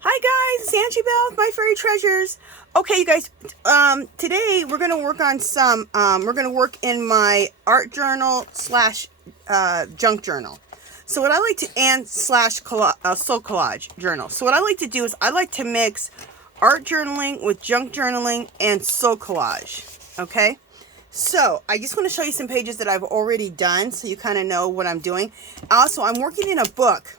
Hi guys, it's Aimie Bell with My Fairy Treasures. Okay, you guys, today we're going to work on some, we're going to work in my art journal slash junk journal. So what I like to, and slash soul collage journal. So what I like to do is I like to mix art journaling with junk journaling and soul collage, okay? So I just want to show you some pages that I've already done so you kind of know what I'm doing. Also, I'm working in a book.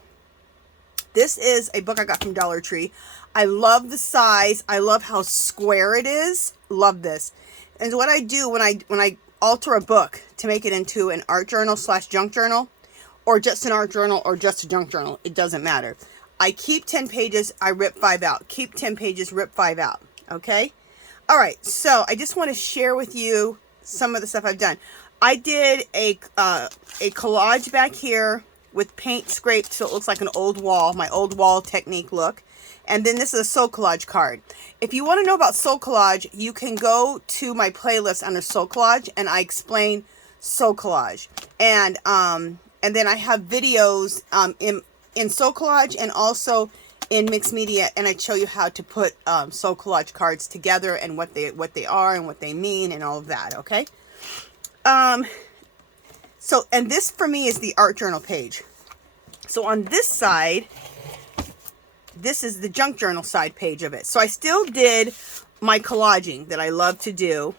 This is a book I got from Dollar Tree. I love the size. I love how square it is. Love this. And what I do when I alter a book to make it into an art journal slash junk journal, or just an art journal or just a junk journal, it doesn't matter. I keep 10 pages, I rip 5 out. Keep 10 pages, rip 5 out. Okay? All right, so I just want to share with you some of the stuff I've done. I did a collage back here with paint scraped so it looks like an old wall, my old wall technique look. And then this is a soul collage card. If you want to know about soul collage, you can go to my playlist under soul collage and I explain soul collage. And then I have videos in soul collage and also in mixed media, and I show you how to put soul collage cards together and what they are and what they mean and all of that, okay? So, and this for me is the art journal page. So on this side, this is the junk journal side page of it. So I still did my collaging that I love to do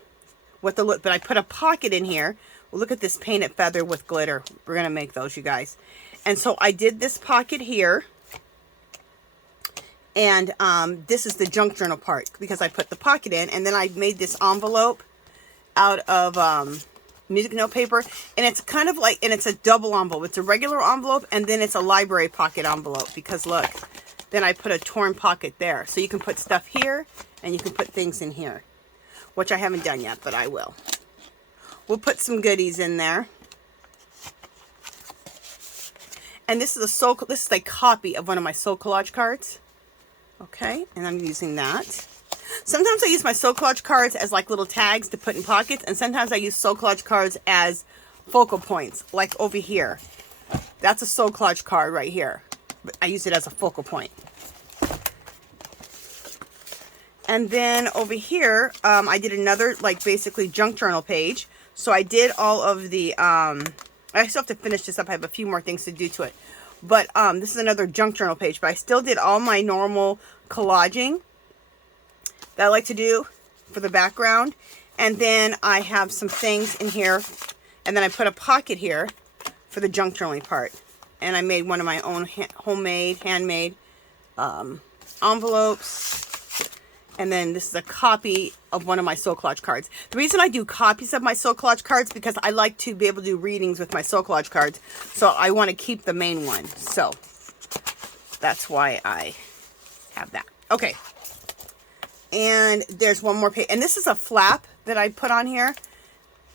with the look, but I put a pocket in here. Well, look at this painted feather with glitter. We're going to make those, you guys. And so I did this pocket here. And this is the junk journal part because I put the pocket in, and then I made this envelope out of music note paper, and it's kind of like, and it's a double envelope. It's a regular envelope, and then it's a library pocket envelope because look, then I put a torn pocket there. So you can put stuff here, and you can put things in here, which I haven't done yet, but I will. We'll put some goodies in there. And this is a copy of one of my soul collage cards. Okay, and I'm using that. Sometimes I use my soul collage cards as like little tags to put in pockets, and sometimes I use soul collage cards as focal points, like over here. That's a soul collage card right here. But I use it as a focal point. And then over here, I did another, like, basically junk journal page. So I did all of the, I still have to finish this up. I have a few more things to do to it. But this is another junk journal page. But I still did all my normal collaging that I like to do for the background. And then I have some things in here. And then I put a pocket here for the junk journaling part. And I made one of my own handmade envelopes. And then this is a copy of one of my soul collage cards. The reason I do copies of my soul collage cards because I like to be able to do readings with my soul collage cards. So I want to keep the main one. So that's why I have that. Okay. And there's one more page. And this is a flap that I put on here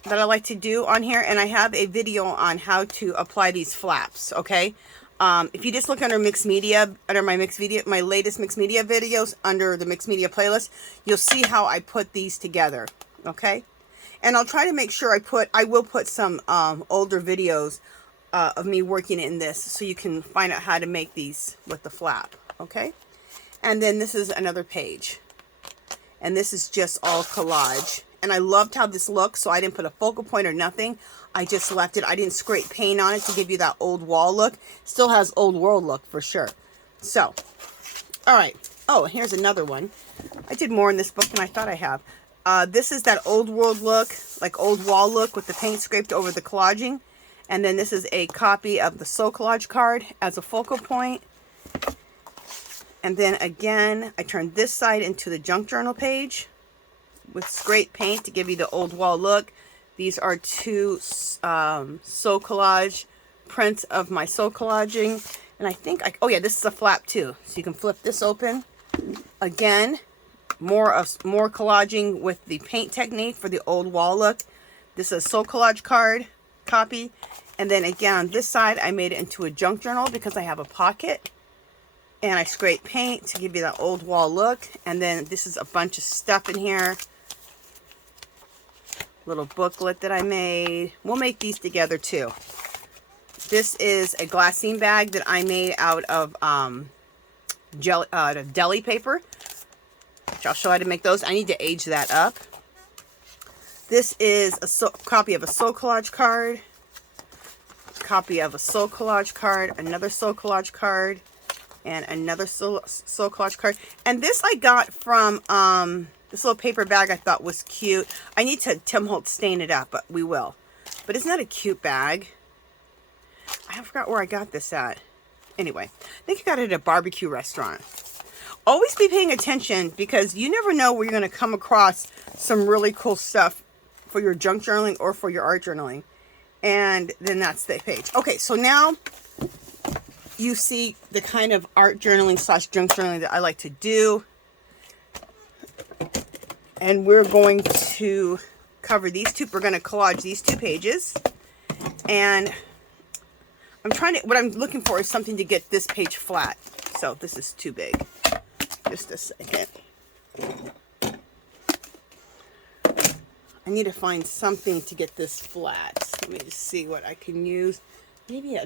that I like to do on here. And I have a video on how to apply these flaps. Okay. If you just look under mixed media, under my latest mixed media videos, under the mixed media playlist, you'll see how I put these together, okay? And I'll try to make sure I will put some older videos of me working in this so you can find out how to make these with the flap, okay? And then this is another page. And this is just all collage. And I loved how this looks, so I didn't put a focal point or nothing. I just left it. I didn't scrape paint on it to give you that old wall look. Still has old world look for sure. So, all right. Oh, here's another one. I did more in this book than I thought I have. This is that old world look, like old wall look with the paint scraped over the collaging. And then this is a copy of the soul collage card as a focal point. And then again, I turned this side into the junk journal page with scrape paint to give you the old wall look. These are two soul collage prints of my soul collaging. And I think, oh yeah, this is a flap too. So you can flip this open. Again, more collaging with the paint technique for the old wall look. This is a soul collage card copy. And then again, on this side, I made it into a junk journal because I have a pocket. And I scrape paint to give you that old wall look. And then this is a bunch of stuff in here. Little booklet that I made. We'll make these together too. This is a glassine bag that I made out of deli paper, which I'll show how to make those. I need to age that up. This is a copy of a Soul Collage card, copy of a Soul Collage card, another Soul Collage card, and another Soul Collage card. And this I got from this little paper bag I thought was cute. I need to Tim Holtz stain it up, but we will. But isn't that a cute bag? I forgot where I got this at. Anyway, I think I got it at a barbecue restaurant. Always be paying attention because you never know where you're going to come across some really cool stuff for your junk journaling or for your art journaling. And then that's the page. Okay, so now you see the kind of art journaling / junk journaling that I like to do. And we're going to cover these two. We're going to collage these 2 pages. And I'm trying to, what I'm looking for is something to get this page flat. So this is too big. Just a second. I need to find something to get this flat. Let me just see what I can use. Maybe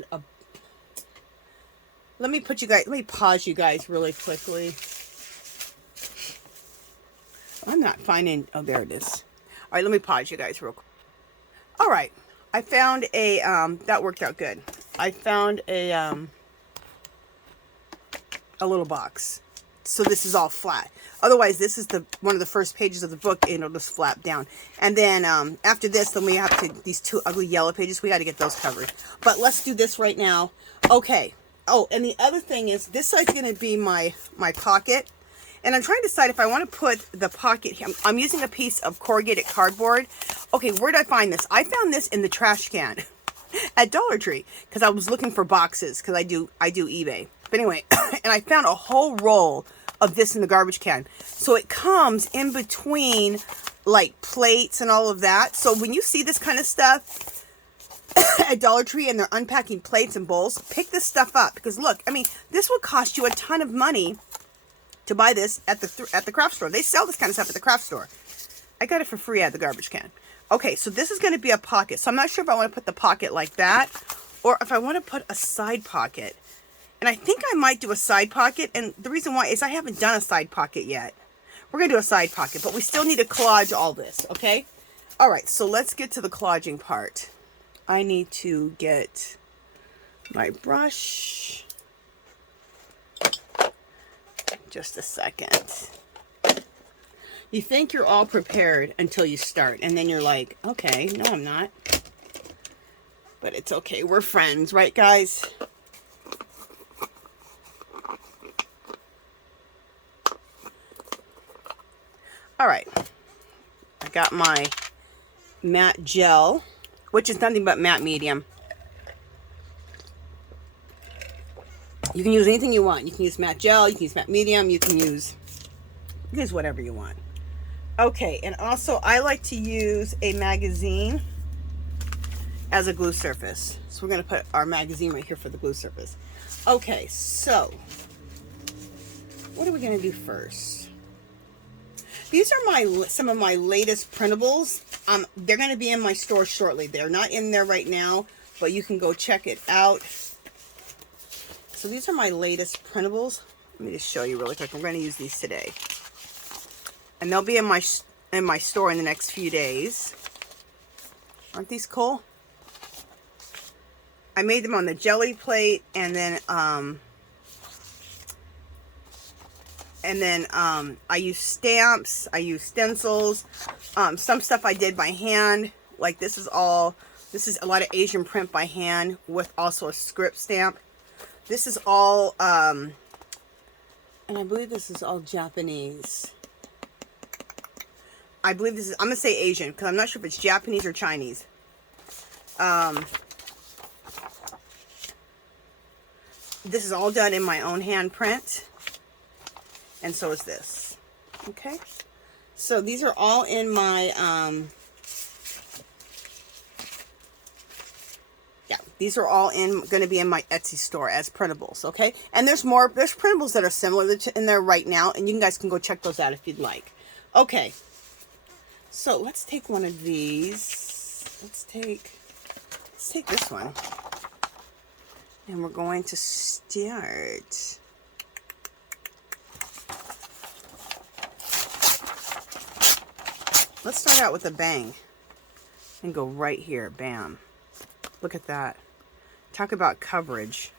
let me pause you guys really quickly. I'm not finding, oh, there it is. All right, let me pause you guys real quick. All right, I found a, that worked out good. I found a little box. So this is all flat. Otherwise, this is one of the first pages of the book, and it'll just flap down. And then after this, then we have to, these 2 ugly yellow pages, we got to get those covered. But let's do this right now. Okay. Oh, and the other thing is, this is going to be my pocket. And I'm trying to decide if I want to put the pocket here. I'm using a piece of corrugated cardboard. Okay, where did I find this? I found this in the trash can at Dollar Tree because I was looking for boxes because I do eBay. But anyway, and I found a whole roll of this in the garbage can. So it comes in between like plates and all of that. So when you see this kind of stuff at Dollar Tree and they're unpacking plates and bowls, pick this stuff up because look, I mean, this would cost you a ton of money to buy this at the craft store. They sell this kind of stuff at the craft store. I got it for free at the garbage can. Okay, so this is going to be a pocket. So I'm not sure if I want to put the pocket like that or if I want to put a side pocket. And I think I might do a side pocket. And the reason why is I haven't done a side pocket yet. We're going to do a side pocket, but we still need to collage all this, okay? All right, so let's get to the collaging part. I need to get my brush. Just a second. You think you're all prepared until you start. And then you're like, okay, no, I'm not. But it's okay. We're friends, right, guys? All right, I got my matte gel, which is nothing but matte medium. You can use anything you want. You can use matte gel, you can use matte medium, you can use whatever you want. Okay, and also I like to use a magazine as a glue surface. So we're gonna put our magazine right here for the glue surface. Okay, so what are we gonna do first? These are some of my latest printables. They're going to be in my store shortly. They're not in there right now, but you can go check it out. So these are my latest printables. Let me just show you really quick. We're going to use these today. And they'll be in my store in the next few days. Aren't these cool? I made them on the jelly plate, and then I use stamps, I use stencils, some stuff I did by hand, like this is a lot of Asian print by hand with also a script stamp. This is all, and I believe this is all Japanese. I believe this is, I'm going to say Asian, because I'm not sure if it's Japanese or Chinese. This is all done in my own hand print. And so is this. Okay. So these are all in my, these are all going to be in my Etsy store as printables. Okay. And there's printables that are similar in there right now. And you guys can go check those out if you'd like. Okay. So let's take one of these. Let's take this one. And we're going to start. Let's start out with a bang and go right here. Bam. Look at that. Talk about coverage.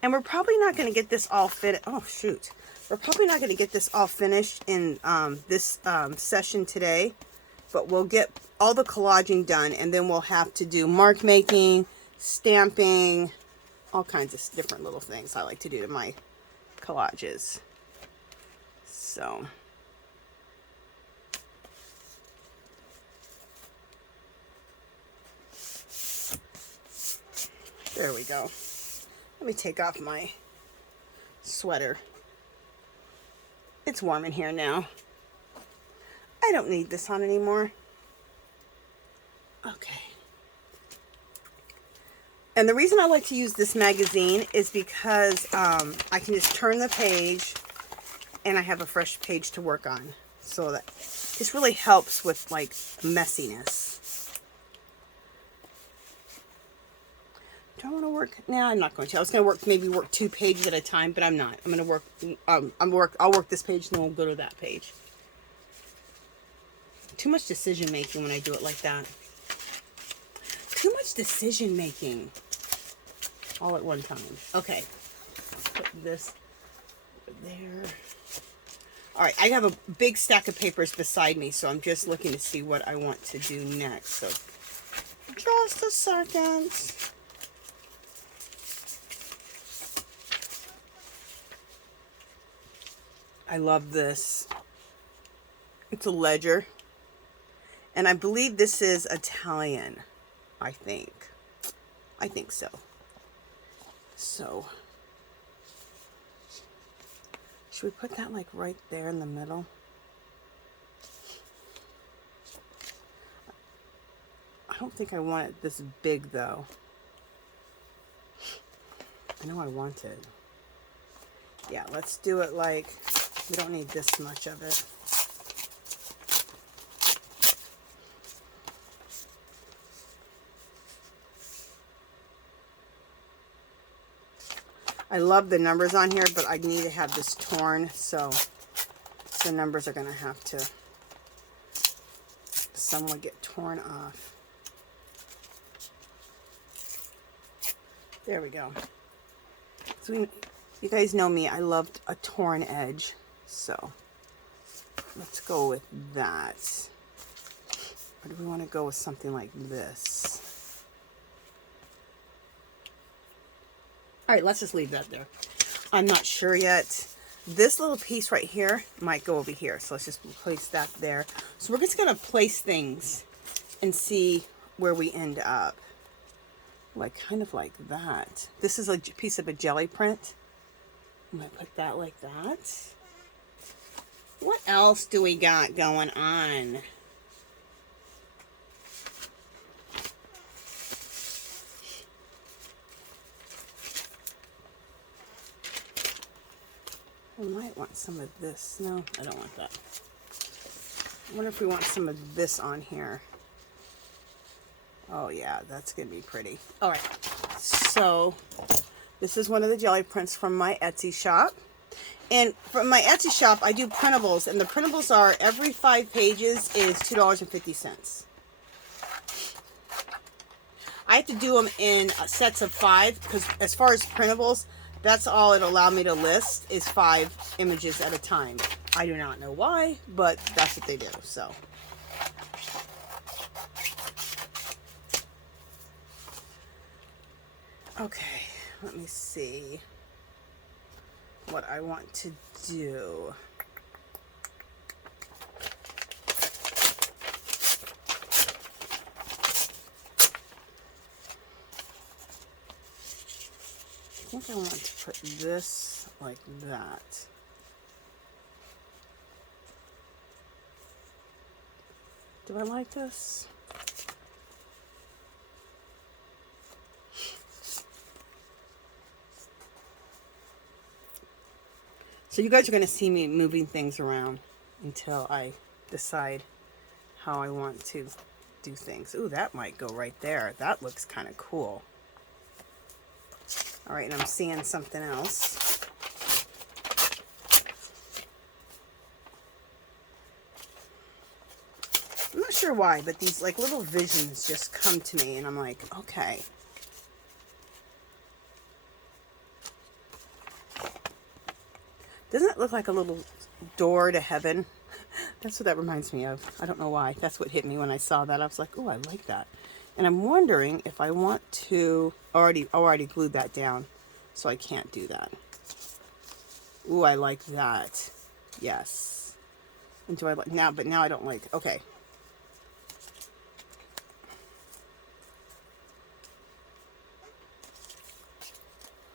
And we're probably not going to get this all fit. Oh, shoot. We're probably not going to get this all finished in this session today. But we'll get all the collaging done. And then we'll have to do mark making, stamping, all kinds of different little things I like to do to my collages. So. There we go. Let me take off my sweater. It's warm in here now. I don't need this on anymore. Okay. And the reason I like to use this magazine is because I can just turn the page and I have a fresh page to work on. So that this really helps with like messiness. Do I want to work? No, I'm not going to. I was going to maybe work 2 pages at a time, but I'm not. I'm going to work, I'll work this page and then we'll go to that page. Too much decision making when I do it like that. Too much decision making all at one time. Okay. Put this over there. All right. I have a big stack of papers beside me, so I'm just looking to see what I want to do next. So just a second. I love this. It's a ledger. And I believe this is Italian, I think. I think so. So, should we put that like right there in the middle? I don't think I want it this big though. I know I want it. Yeah, let's do it like, we don't need this much of it. I love the numbers on here, but I need to have this torn, so the numbers are going to have to somewhat get torn off. There we go. So you guys know me, I loved a torn edge, so let's go with that. Or do we want to go with something like this? All right, let's just leave that there. I'm not sure yet. This little piece right here might go over here, so let's just place that there. So we're just going to place things and see where we end up. Like, kind of like that. This is a piece of a jelly print. I'm going to put that like that. What else do we got going on? I might want some of this. No, I don't want that. I wonder if we want some of this on here. Oh yeah, that's going to be pretty. All right, so this is one of the jelly prints from my Etsy shop. And from my Etsy shop, I do printables, and the printables are every 5 pages is $2.50. I have to do them in sets of 5, because as far as printables, that's all it allowed me to list is 5 images at a time. I do not know why, but that's what they do, so. Okay, let me see what I want to do. I think I want to put this like that. Do I like this? So you guys are going to see me moving things around until I decide how I want to do things. Ooh, that might go right there. That looks kind of cool. All right, and I'm seeing something else. I'm not sure why, but these like little visions just come to me, and I'm like, okay. Doesn't it look like a little door to heaven? That's what that reminds me of. I don't know why. That's what hit me when I saw that. I was like, oh, I like that. And I'm wondering if I want to already glued that down, so I can't do that. Ooh, I like that. Yes. And do I like now? But now I don't like. Okay.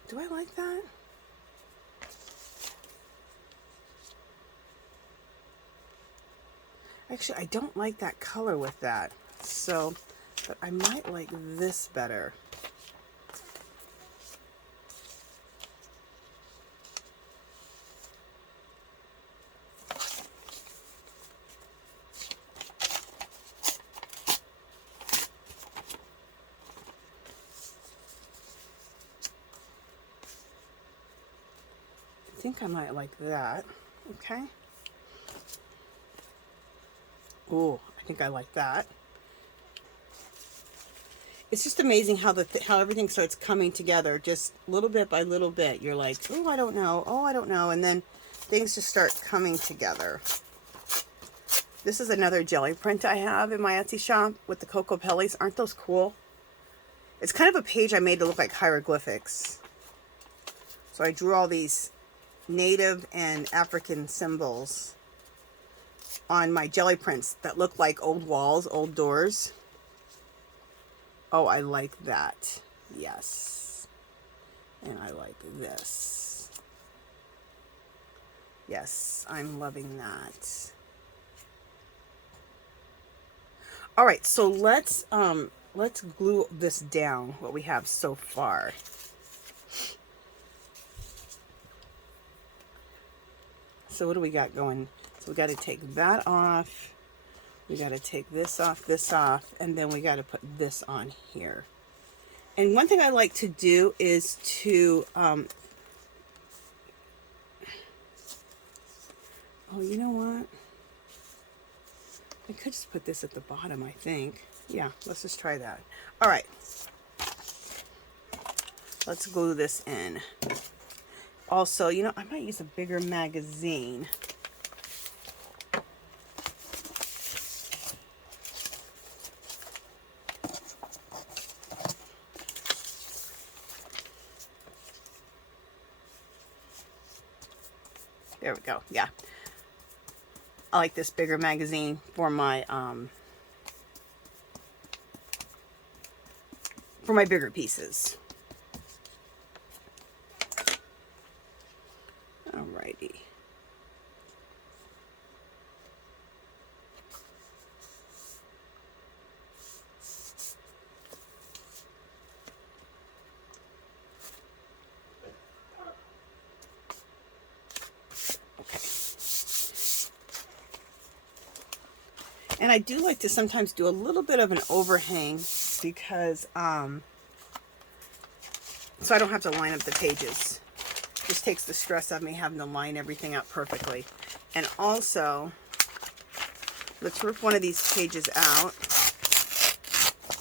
Do I like that? Actually, I don't like that color with that. So, but I might like this better. I think I might like that. Okay. Ooh, I think I like that. It's just amazing how how everything starts coming together, just little bit by little bit. You're like, oh, I don't know. Oh, I don't know. And then things just start coming together. This is another jelly print I have in my Etsy shop with the Cocoa Pellies. Aren't those cool? It's kind of a page I made to look like hieroglyphics. So I drew all these native and African symbols on my jelly prints that look like old walls, old doors. Oh, I like that. Yes. And I like this. Yes, I'm loving that. All right, so let's glue this down, what we have so far. So what do we got going? So we got to take that off. We got to take this off, and then we got to put this on here. And one thing I like to do is to, oh, you know what? I could just put this at the bottom, I think. Yeah, let's just try that. All right. Let's glue this in. Also, you know, I might use a bigger magazine. There we go. Yeah. I like this bigger magazine for my bigger pieces. Alrighty. And I do like to sometimes do a little bit of an overhang because, so I don't have to line up the pages. Just takes the stress of me having to line everything up perfectly. And also, let's rip one of these pages out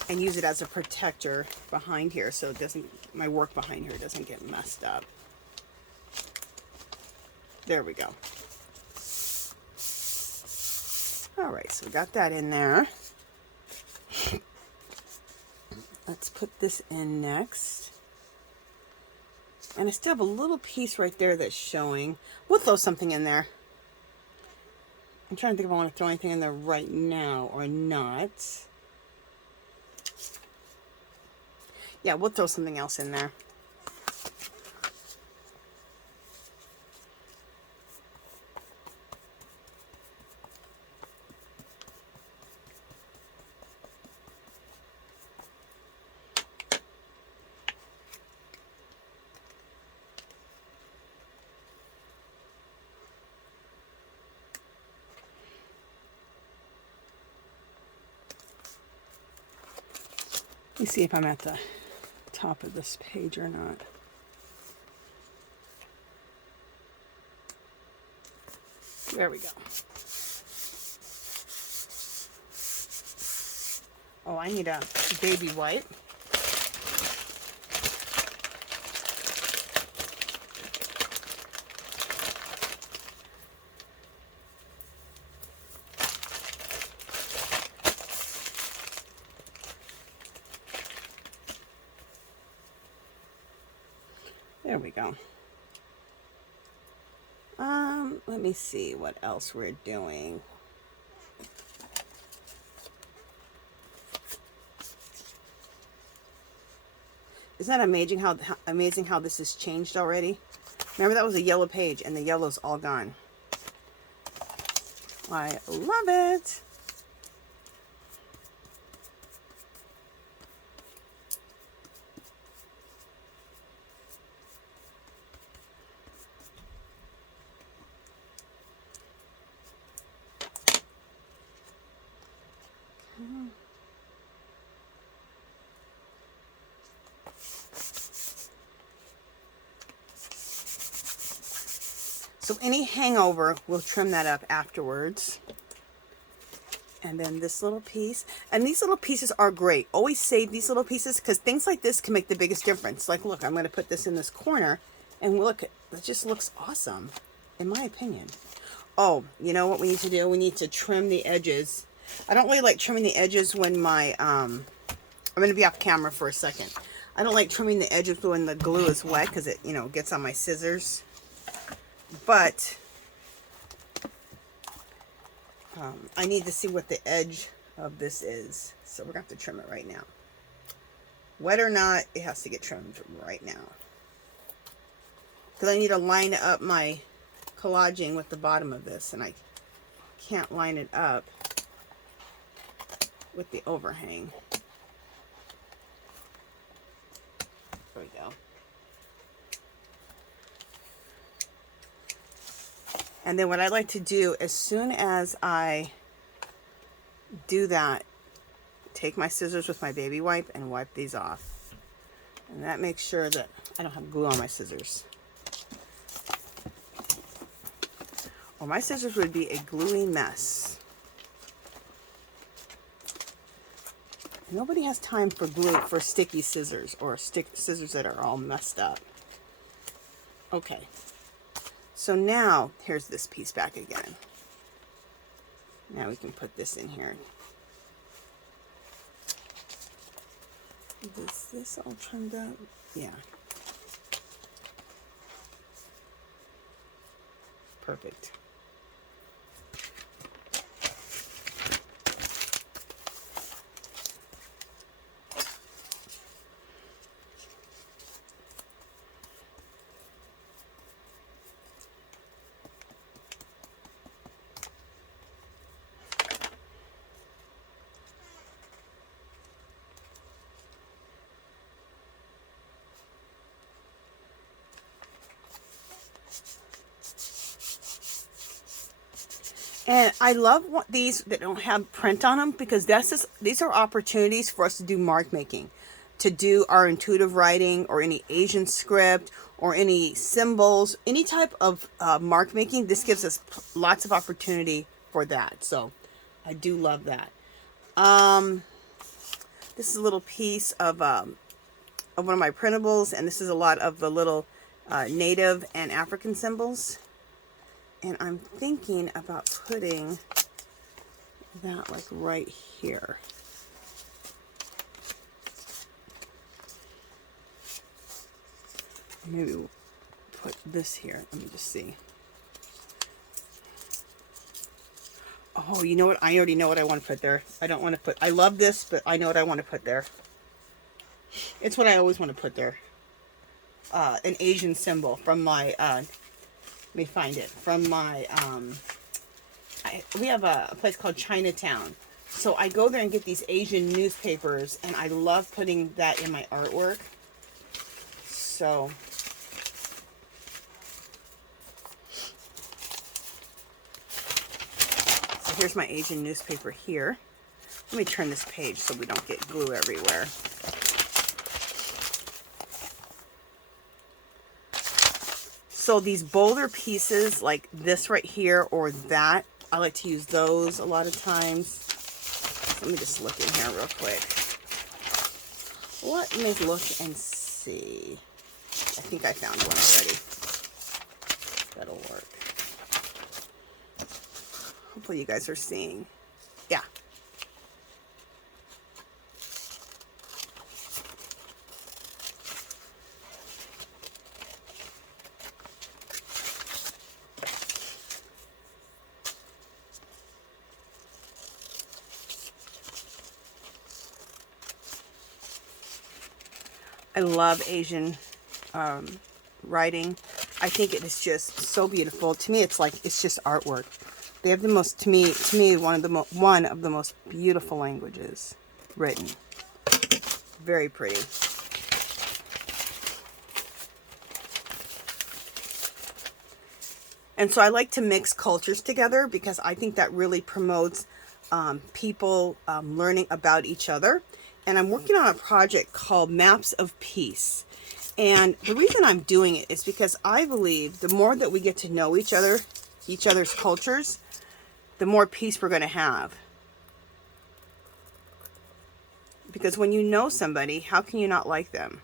and use it as a protector behind here so it doesn't, my work behind here doesn't get messed up. There we go. Alright, so we got that in there. Let's put this in next. And I still have a little piece right there that's showing. We'll throw something in there. I'm trying to think if I want to throw anything in there right now or not. Yeah, we'll throw something else in there. me see if I'm at the top of this page or not. There we go. Oh, I need a baby wipe. There we go. Let me see what else we're doing. Isn't that amazing how this has changed already? Remember, that was a yellow page and the yellow's all gone. I love it. So any hangover, we'll trim that up afterwards. And then this little piece. And these little pieces are great. Always save these little pieces because things like this can make the biggest difference. Like, look, I'm going to put this in this corner. And look, it just looks awesome, in my opinion. Oh, you know what we need to do? We need to trim the edges. I don't really like trimming the edges when my, I'm going to be off camera for a second. I don't like trimming the edges when the glue is wet because it, you know, gets on my scissors. But I need to see what the edge of this is. So we're going to have to trim it right now. Wet or not, it has to get trimmed right now. Because I need to line up my collaging with the bottom of this. And I can't line it up with the overhang. There we go. And then what I like to do, as soon as I do that, take my scissors with my baby wipe and wipe these off. And that makes sure that I don't have glue on my scissors. Or my scissors would be a gluey mess. Nobody has time for glue, for sticky scissors or scissors that are all messed up. Okay. So now, here's this piece back again. Now we can put this in here. Is this all trimmed up? Yeah. Perfect. And I love these that don't have print on them because these are opportunities for us to do mark making, to do our intuitive writing or any Asian script or any symbols, any type of mark making. This gives us lots of opportunity for that. So I do love that. This is a little piece of one of my printables, and this is a lot of the little native and African symbols. And I'm thinking about putting that like right here. Maybe we'll put this here. Let me just see. Oh, you know what? I already know what I want to put there. I don't want to put, I love this, but I know what I want to put there. It's what I always want to put there. An Asian symbol from my, let me find it, from my, we have a place called Chinatown. So I go there and get these Asian newspapers, and I love putting that in my artwork. So here's my Asian newspaper here. Let me turn this page so we don't get glue everywhere. So these bolder pieces like this right here or that, I like to use those a lot of times. Let me just look in here real quick. Let me look and see. I think I found one already. That'll work. Hopefully you guys are seeing. Yeah. I love Asian writing. I think it is just so beautiful. To me, it's like, it's just artwork. They have the most, to me, one of the most beautiful languages written. Very pretty. And so I like to mix cultures together because I think that really promotes people learning about each other. And I'm working on a project called Maps of Peace. And the reason I'm doing it is because I believe the more that we get to know each other's cultures, the more peace we're going to have. Because when you know somebody, how can you not like them?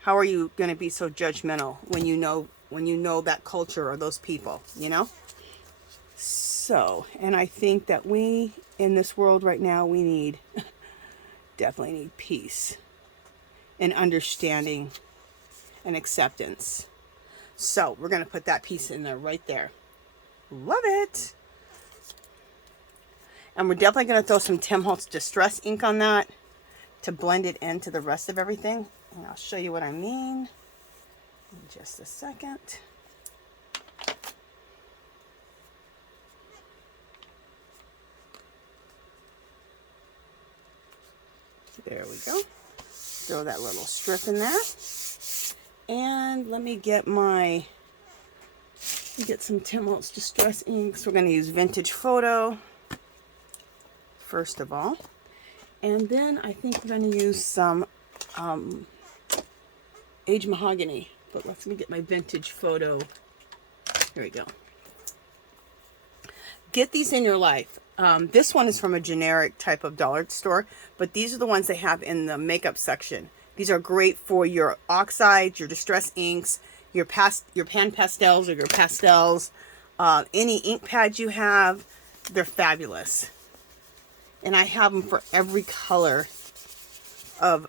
How are you going to be so judgmental when you know that culture or those people, you know? So, and I think that we, in this world right now, we need... definitely need peace and understanding and acceptance. So we're going to put that piece in there right there. Love it. And we're definitely going to throw some Tim Holtz Distress ink on that to blend it into the rest of everything. And I'll show you what I mean in just a second. There we go. Throw that little strip in there. And let me get some Tim Holtz Distress inks. We're going to use Vintage Photo first of all. And then I think we're going to use some Aged Mahogany. But let me get my Vintage Photo. Here we go. Get these in your life. This one is from a generic type of dollar store, but these are the ones they have in the makeup section. These are great for your oxides, your distress inks, your pan pastels or your pastels, any ink pads you have. They're fabulous. And I have them for every color of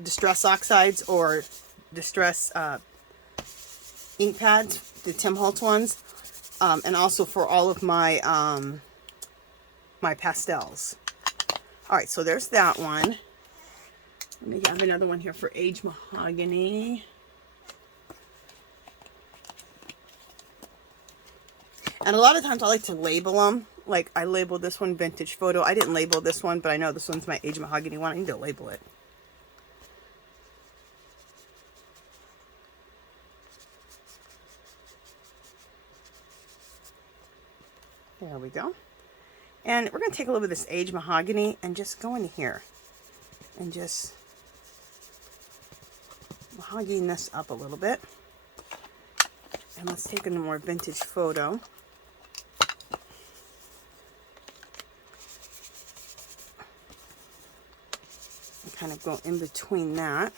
distress oxides or distress ink pads, the Tim Holtz ones. And also for all of my my pastels. All right, so there's that one. Let me have another one here for Aged Mahogany. And a lot of times I like to label them. Like I labeled this one Vintage Photo. I didn't label this one, but I know this one's my Aged Mahogany one. I need to label it. There we go. And we're going to take a little bit of this Aged Mahogany and just go in here and just mahogany this up a little bit. And let's take a more Vintage Photo. And kind of go in between that.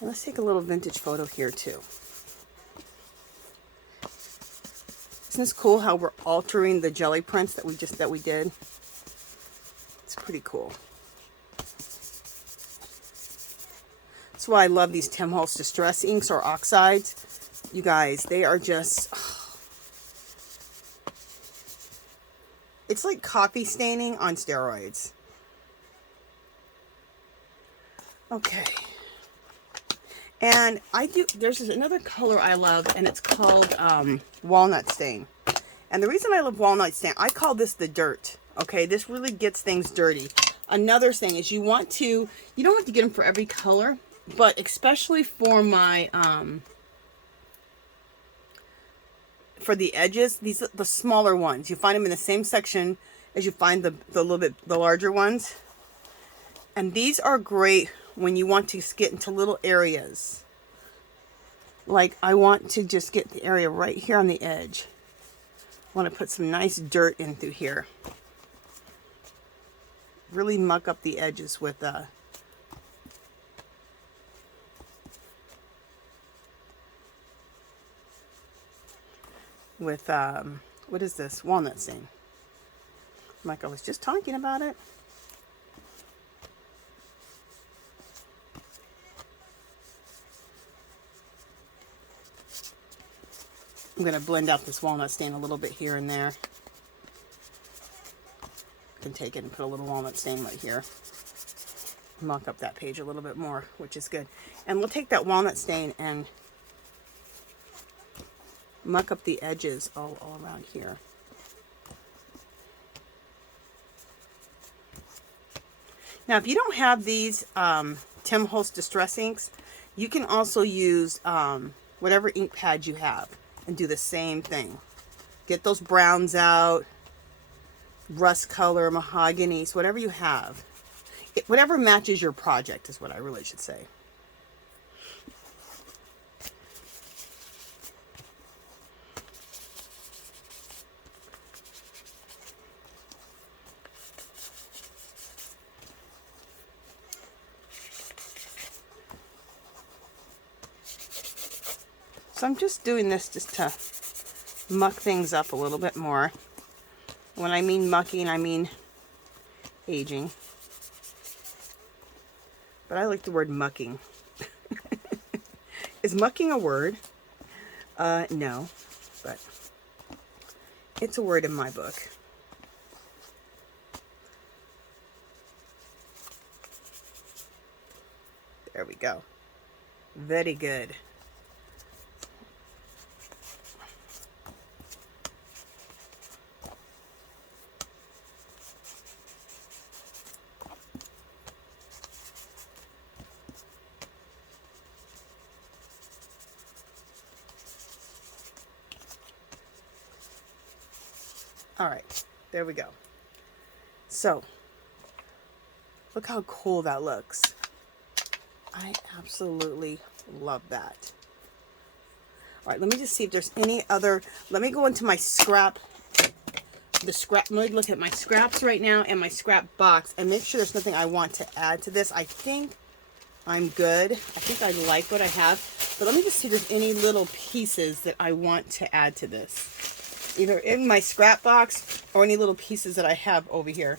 And let's take a little Vintage Photo here too. Isn't this cool how we're altering the jelly prints that we did? It's pretty cool. That's why I love these Tim Holtz Distress inks or oxides. You guys, they are just... It's like coffee staining on steroids. Okay. And there's another color I love, and it's called Walnut Stain. And the reason I love Walnut Stain, I call this the dirt. Okay, this really gets things dirty. Another thing is you don't have to get them for every color, But especially for my, for the edges, these are the smaller ones. You find them in the same section as you find the little bit, the larger ones. And these are great when you want to get into little areas. Like I want to just get the area right here on the edge. I want to put some nice dirt in through here. Really muck up the edges with what is this? Walnut stain. Like I was just talking about it. I'm going to blend out this walnut stain a little bit here and there. I can take it and put a little walnut stain right here. Muck up that page a little bit more, which is good. And we'll take that walnut stain and muck up the edges all around here. Now, if you don't have these Tim Holtz Distress inks, you can also use whatever ink pad you have and do the same thing. Get those browns out, rust color, mahoganies, whatever you have. Whatever matches your project is what I really should say. So I'm just doing this just to muck things up a little bit more. When I mean mucking, I mean aging. But I like the word mucking. Is mucking a word? No, but it's a word in my book. There we go. Very good. All right, there we go. So, look how cool that looks. I absolutely love that. All right, let me just see if there's any other, let me go into my scrap, let me look at my scraps right now and my scrap box and make sure there's nothing I want to add to this. I think I'm good. I think I like what I have, but let me just see if there's any little pieces that I want to add to this. Either in my scrap box or any little pieces that I have over here.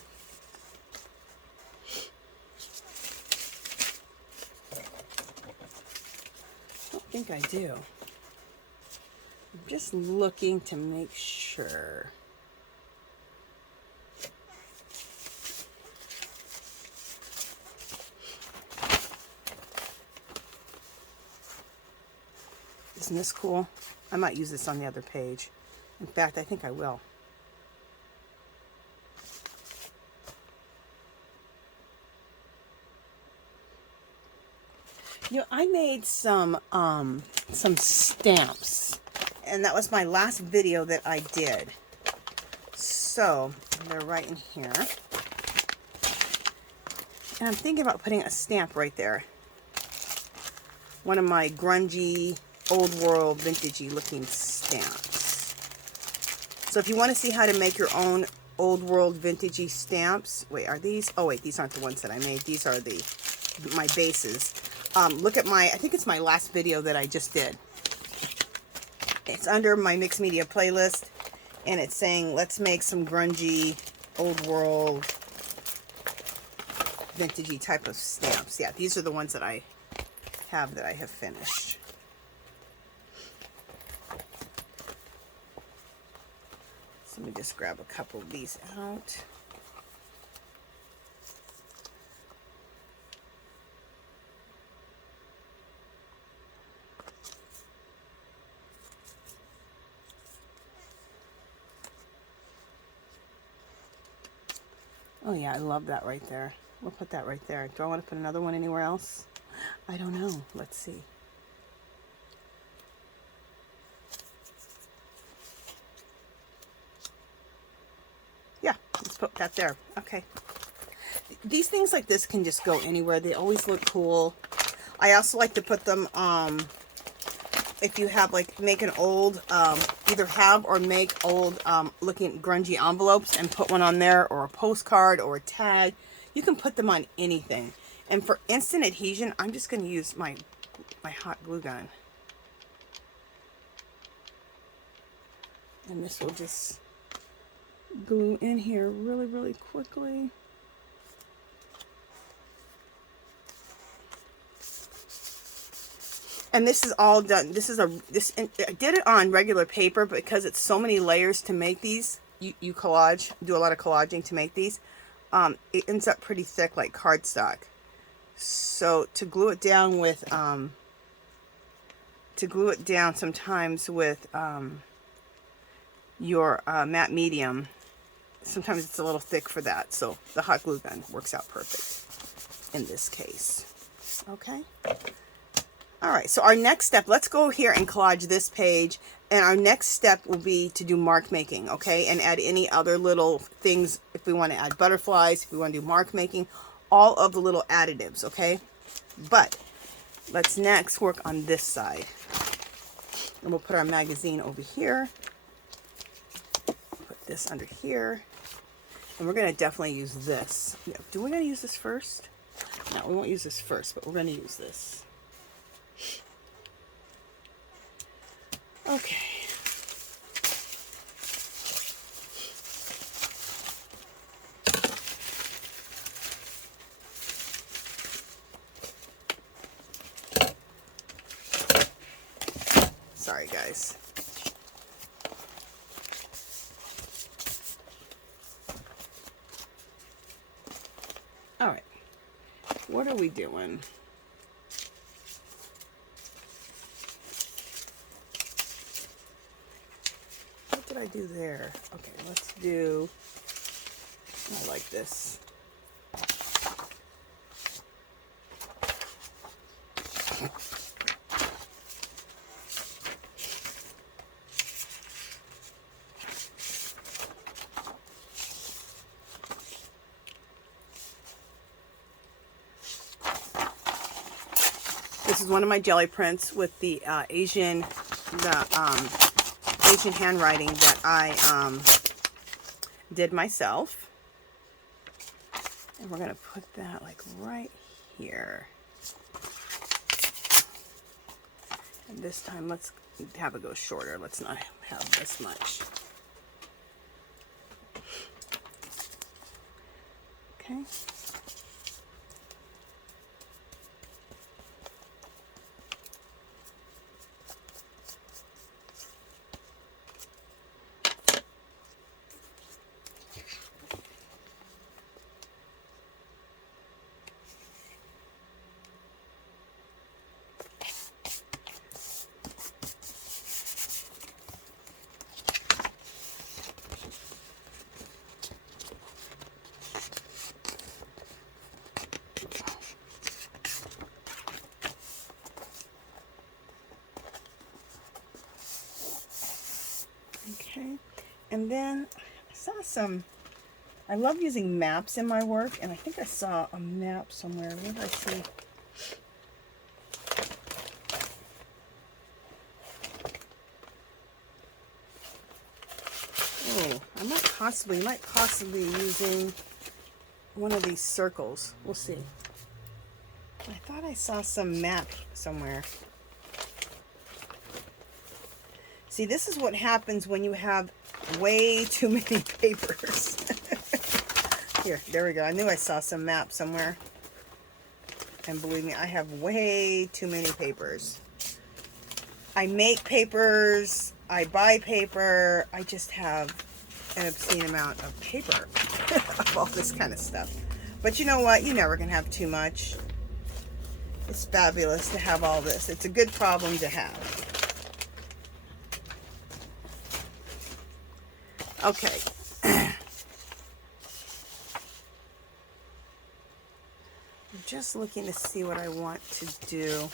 I don't think I do. I'm just looking to make sure. Isn't this cool? I might use this on the other page. In fact, I think I will. You know, I made some stamps, and that was my last video that I did. So they're right in here, and I'm thinking about putting a stamp right there. One of my grungy, old world, vintagey looking stamps. So if you want to see how to make your own old world vintagey stamps, wait, are these? Oh wait, these aren't the ones that I made. These are my bases. Look at I think it's my last video that I just did. It's under my mixed media playlist, and it's saying, let's make some grungy, old world, vintagey type of stamps. Yeah, these are the ones that I have finished. So let me just grab a couple of these out. Oh yeah, I love that right there. We'll put that right there. Do I want to put another one anywhere else? I don't know. Let's see. Yeah, let's put that there. Okay. These things like this can just go anywhere. They always look cool. I also like to put them, if you have like, make an old, either have or make old looking grungy envelopes and put one on there, or a postcard or a tag. You can put them on anything. And for instant adhesion, I'm just going to use my hot glue gun. And this will just glue in here really, really quickly. And this is all done. I did it on regular paper, but because it's so many layers to make these, you collage, do a lot of collaging to make these. It ends up pretty thick like cardstock. So to glue it down with, sometimes with your matte medium, sometimes it's a little thick for that. So the hot glue gun works out perfect in this case. Okay. All right, so our next step, let's go here and collage this page, and our next step will be to do mark making, okay, and add any other little things. If we want to add butterflies, if we want to do mark making, all of the little additives, okay. But let's next work on this side, and we'll put our magazine over here, put this under here, and we're going to definitely use this. Do we going to use this first? No, we won't use this first, but we're going to use this. Okay. Sorry, guys. All right. What are we doing? I do there? Okay, let's do, I like this. This is one of my jelly prints with the Asian handwriting that I did myself, and we're gonna put that like right here. And this time let's have it go shorter. Let's not have this much. Okay. Okay, and then I saw some, I love using maps in my work, and I think I saw a map somewhere. Where did I see? Oh, you might possibly be using one of these circles. We'll see. I thought I saw some map somewhere. See, this is what happens when you have way too many papers. Here, there we go. I knew I saw some map somewhere. And believe me, I have way too many papers. I make papers, I buy paper, I just have an obscene amount of paper of all this kind of stuff. But you know what? You never can have too much. It's fabulous to have all this. It's a good problem to have. Okay. just looking to see what I want to do.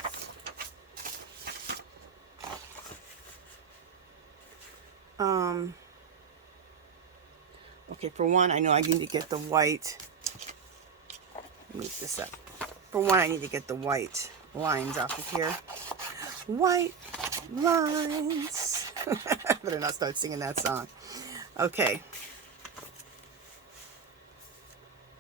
Okay, for one, I know I need to get the white. Move this up. For one, I need to get the white lines off of here. White lines. I better not start singing that song. Okay.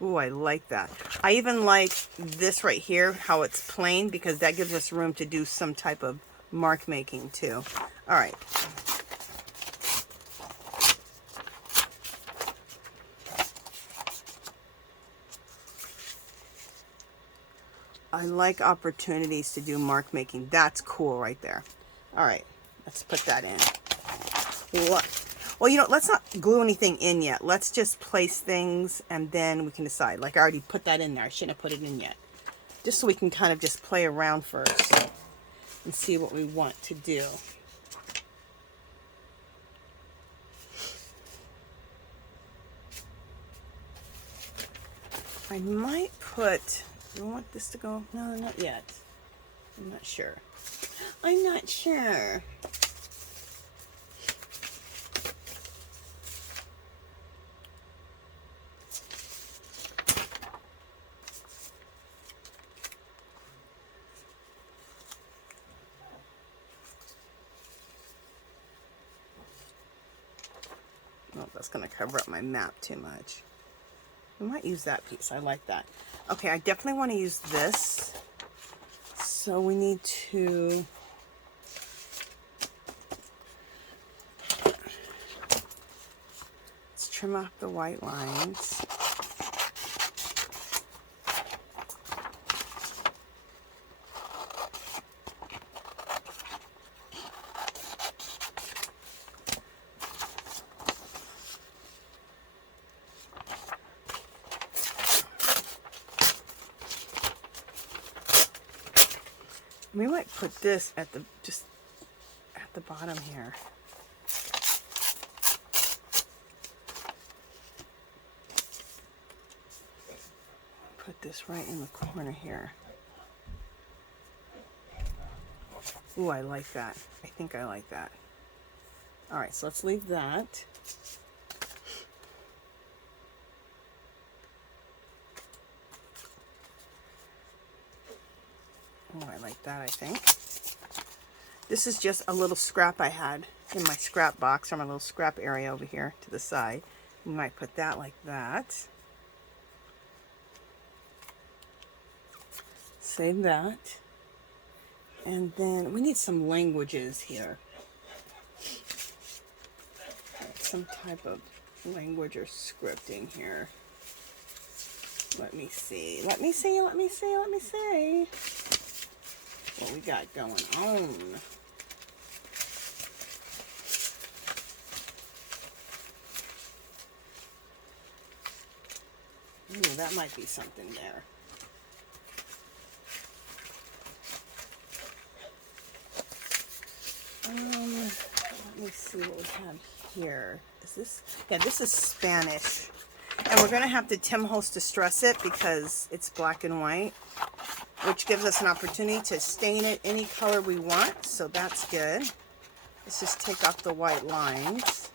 Ooh, I like that. I even like this right here, how it's plain, because that gives us room to do some type of mark making too. All right. I like opportunities to do mark making. That's cool right there. All right, let's put that in. What? Well, you know, let's not glue anything in yet. Let's just place things and then we can decide. Like I already put that in there. I shouldn't have put it in yet. Just so we can kind of just play around first and see what we want to do. I might put, do I want this to go? No, not yet. I'm not sure. I'm not sure. Oh, that's going to cover up my map too much. I might use that piece. I like that. Okay, I definitely want to use this. So we need to... let's trim off the white lines. We might put this at the, just at the bottom here. Put this right in the corner here. Ooh, I like that. I think I like that. All right, so let's leave that. Oh, I like that, I think. This is just a little scrap I had in my scrap box, or my little scrap area over here to the side. We might put that like that. Save that. And then we need some languages here. Some type of language or scripting here. Let me see. Let me see. Let me see. Let me see what we got going on. Ooh, that might be something there. Let me see what we have here. Is this? Yeah, this is Spanish. And we're going to have to HOLTZ Distress it because it's black and white, which gives us an opportunity to stain it any color we want. So that's good. Let's just take off the white lines.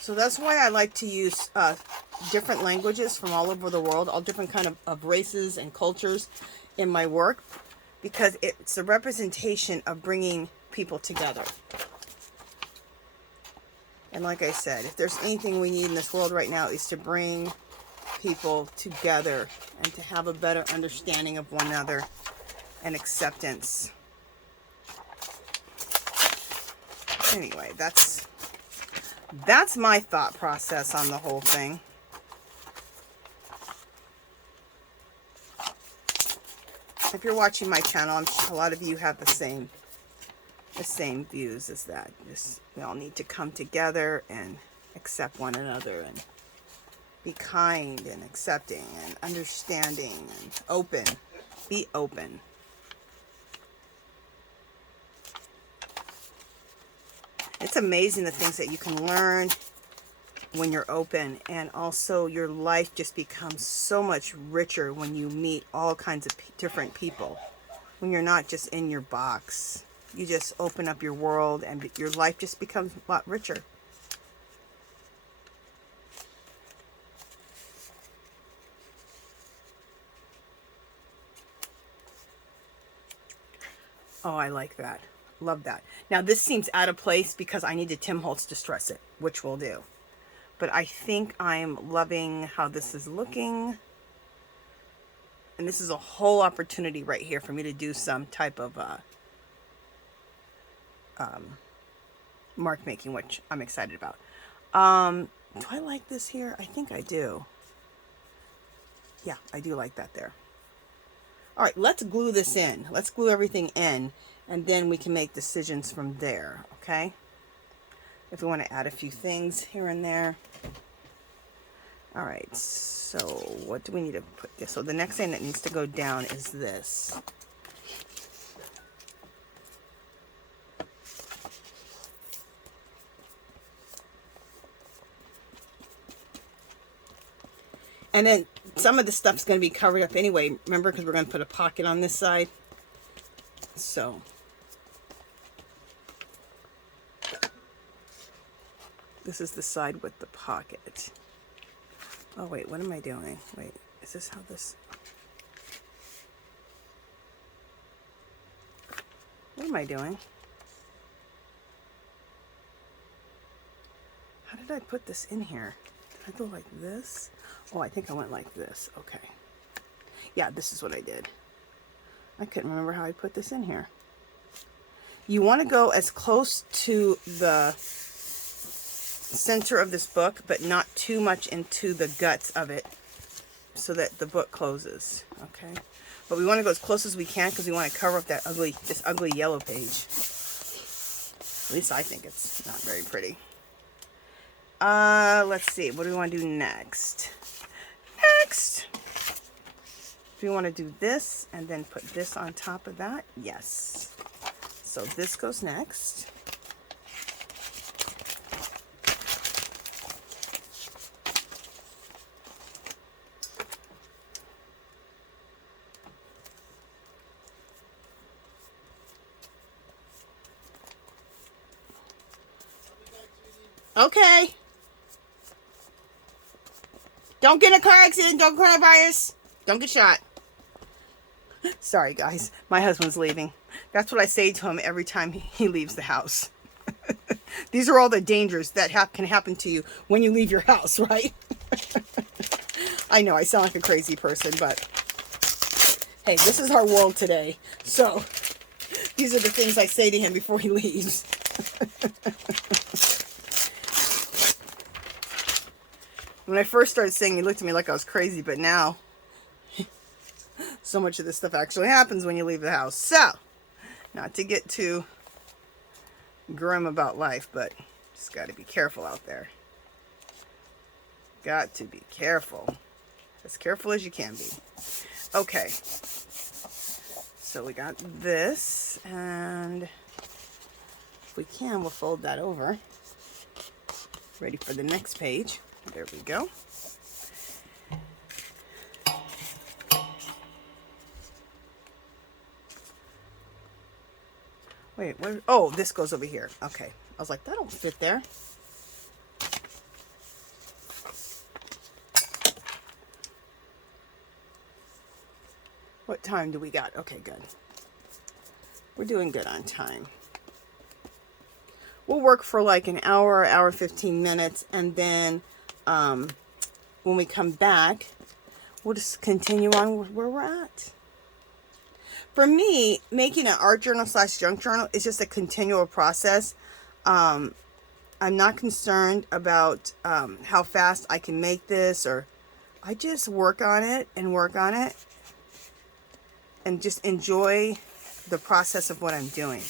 So that's why I like to use different languages from all over the world, all different kind of races and cultures in my work, because it's a representation of bringing people together. And like I said, if there's anything we need in this world right now, is to bring people together and to have a better understanding of one another and acceptance. Anyway, that's my thought process on the whole thing. If you're watching my channel, I'm sure a lot of you have the same views as that. Just, we all need to come together and accept one another and be kind and accepting and understanding and open. Be open. It's amazing the things that you can learn when you're open, and also your life just becomes so much richer when you meet all kinds of different people. When you're not just in your box, you just open up your world and your life just becomes a lot richer. Oh, I like that. Love that. Now this seems out of place because I need to Tim Holtz Distress it, which we'll do. But I think I'm loving how this is looking. And this is a whole opportunity right here for me to do some type of mark making, which I'm excited about. Do I like this here? I think I do. Yeah, I do like that there. All right, let's glue this in. Let's glue everything in, and then we can make decisions from there, okay? If we want to add a few things here and there. All right, so what do we need to put this? So the next thing that needs to go down is this. And then some of the stuff's going to be covered up anyway, remember, because we're going to put a pocket on this side. So this is the side with the pocket. Oh, wait, what am I doing? Wait, is this how this... What am I doing? How did I put this in here? Did I go like this? Oh, I think I went like this. Okay. Yeah, this is what I did. I couldn't remember how I put this in here. You want to go as close to the center of this book, but not too much into the guts of it so that the book closes. Okay. But we want to go as close as we can because we want to cover up that ugly, this ugly yellow page. At least I think it's not very pretty. Let's see. What do we want to do next? Next, do we want to do this and then put this on top of that? Yes. So this goes next. Okay. Don't get in a car accident. Don't get coronavirus. Don't get shot. Sorry, guys. My husband's leaving. That's what I say to him every time he leaves the house. These are all the dangers that can happen to you when you leave your house, right? I know I sound like a crazy person, but hey, this is our world today. So these are the things I say to him before he leaves. When I first started saying, he looked at me like I was crazy, but now so much of this stuff actually happens when you leave the house. So, not to get too grim about life, but just got to be careful out there. Got to be careful. As careful as you can be. Okay. So we got this, and if we can, we'll fold that over. Ready for the next page. There we go. Wait, where? Oh, this goes over here. Okay. I was like, that don't fit there. What time do we got? Okay, good. We're doing good on time. We'll work for like an hour, hour 15 minutes, and then when we come back, we'll just continue on where we're at. For me, making an art journal / junk journal is just a continual process. I'm not concerned about how fast I can make this, or I just work on it and just enjoy the process of what I'm doing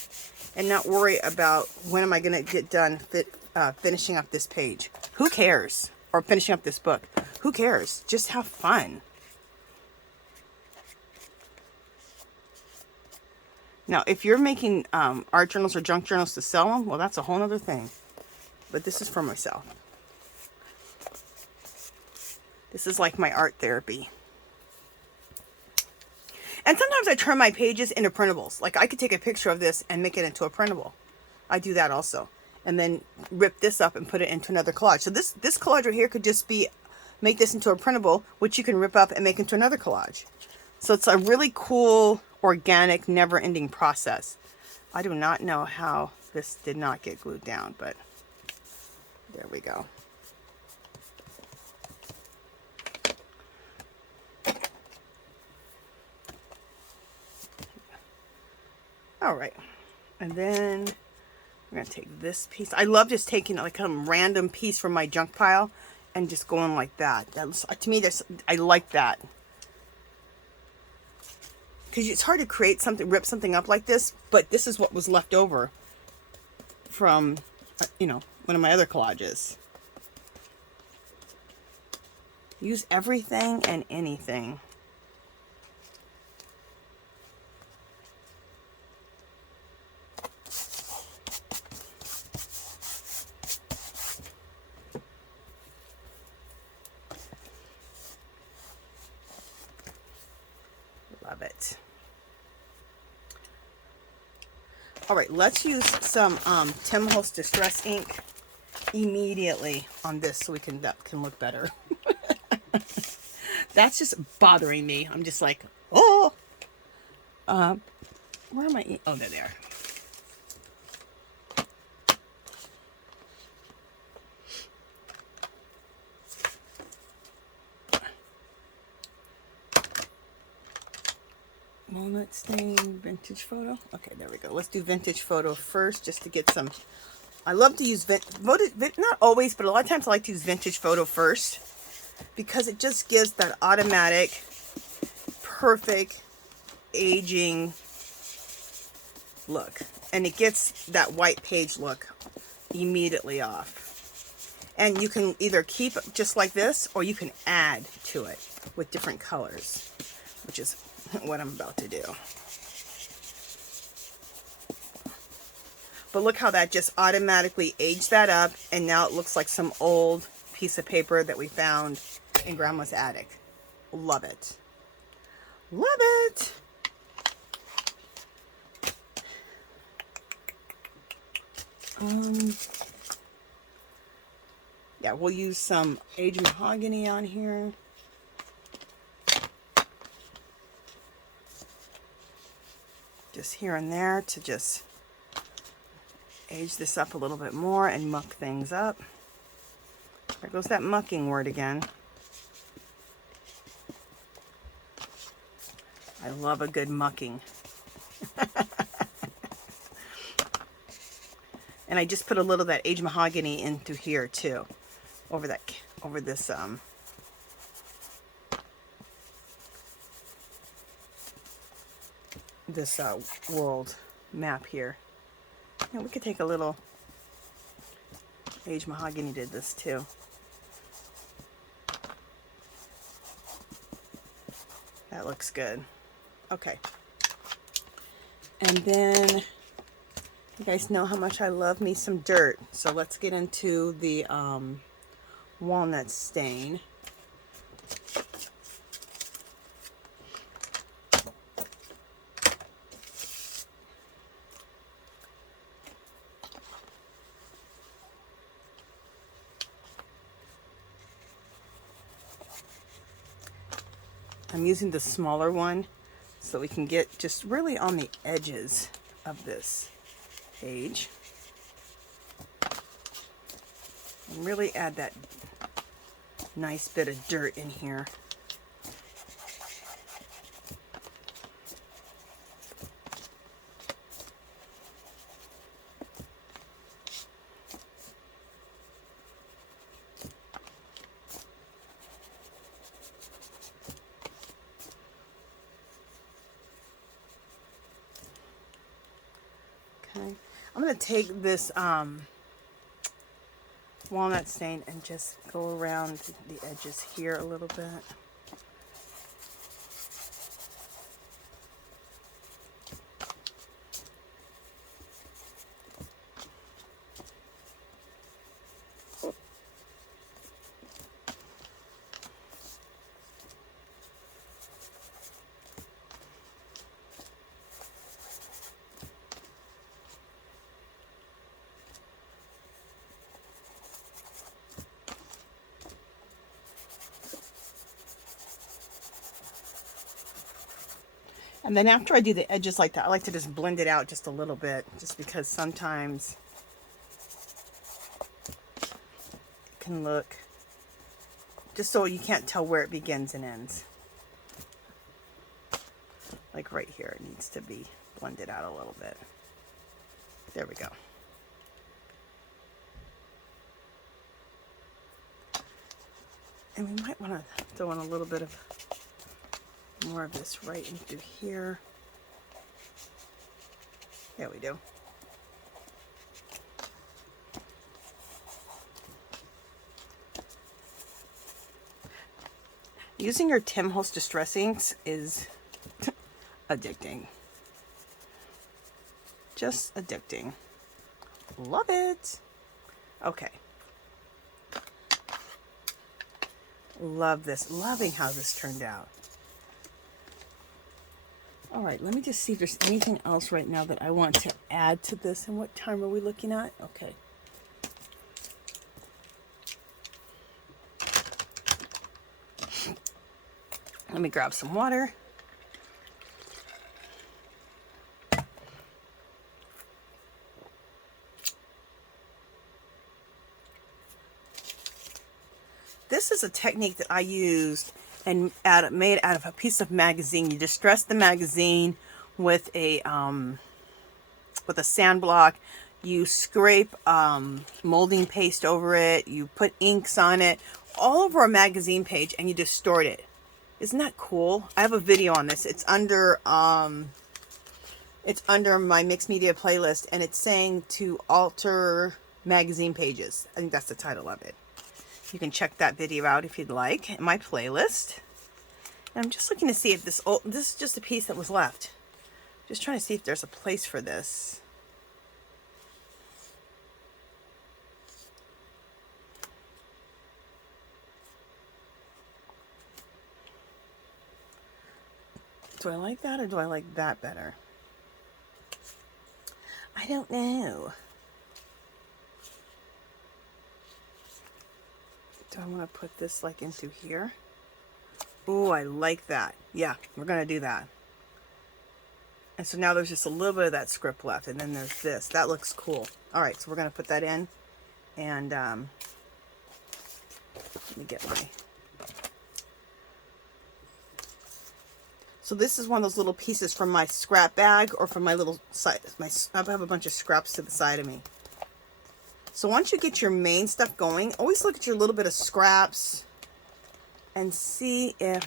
and not worry about when am I going to get done finishing up this page. Who cares? Or finishing up this book. Who cares? Just have fun. Now, if you're making art journals or junk journals to sell them, well, that's a whole other thing. But this is for myself. This is like my art therapy. And sometimes I turn my pages into printables. Like I could take a picture of this and make it into a printable. I do that also. And then rip this up and put it into another collage. So this collage right here could just be, make this into a printable, which you can rip up and make into another collage. So it's a really cool, organic, never-ending process. I do not know how this did not get glued down, but there we go. All right, and then I'm gonna take this piece. I love just taking like a random piece from my junk pile and just going like that. That's, to me, I like that. Because it's hard to create something, rip something up like this, but this is what was left over from, you know, one of my other collages. Use everything and anything. Love it. All right, let's use some HOLTZ Distress ink immediately on this so that can look better. That's just bothering me. I'm just like, oh, where am I? Oh, there. Walnut stain, vintage photo. Okay, there we go. Let's do vintage photo first, just to get some. I love to use not always, but a lot of times I like to use vintage photo first because it just gives that automatic, perfect aging look, and it gets that white page look immediately off. And you can either keep just like this, or you can add to it with different colors, which is what I'm about to do. But look how that just automatically aged that up, and now it looks like some old piece of paper that we found in Grandma's attic. Love it. Love it. Yeah, we'll use some aged mahogany on here. Just here and there to just age this up a little bit more and muck things up. There goes that mucking word again. I love a good mucking. And I just put a little of that aged mahogany into here too, over this world map here. Yeah, we could take a little aged mahogany, did this too. That looks good. Okay. And then you guys know how much I love me some dirt. So let's get into the walnut stain. I'm using the smaller one so we can get just really on the edges of this page and really add that nice bit of dirt in here. Okay, I'm going to take this walnut stain and just go around the edges here a little bit. And then after I do the edges like that, I like to just blend it out just a little bit, just because sometimes it can look, just so you can't tell where it begins and ends. Like right here, it needs to be blended out a little bit. There we go. And we might want to throw in a little bit of more of this right into here. There we do. Using your HOLTZ Distress inks is addicting. Just addicting. Love it. Okay. Love this. Loving how this turned out. All right, let me just see if there's anything else right now that I want to add to this. And what time are we looking at? Okay. Let me grab some water. This is a technique that I used and made out of a piece of magazine. You distress the magazine with a sand block. You scrape molding paste over it. You put inks on it, all over a magazine page, and you distort it. Isn't that cool? I have a video on this. It's under my mixed media playlist, and it's saying to alter magazine pages. I think that's the title of it. You can check that video out if you'd like in my playlist. And I'm just looking to see if this is just a piece that was left. Just trying to see if there's a place for this. Do I like that or do I like that better? I don't know. Do I want to put this like into here? Oh, I like that. Yeah, we're going to do that. And so now there's just a little bit of that script left. And then there's this. That looks cool. All right, so we're going to put that in. And let me get my... So this is one of those little pieces from my scrap bag or from my little side. I have a bunch of scraps to the side of me. So once you get your main stuff going, always look at your little bit of scraps and see if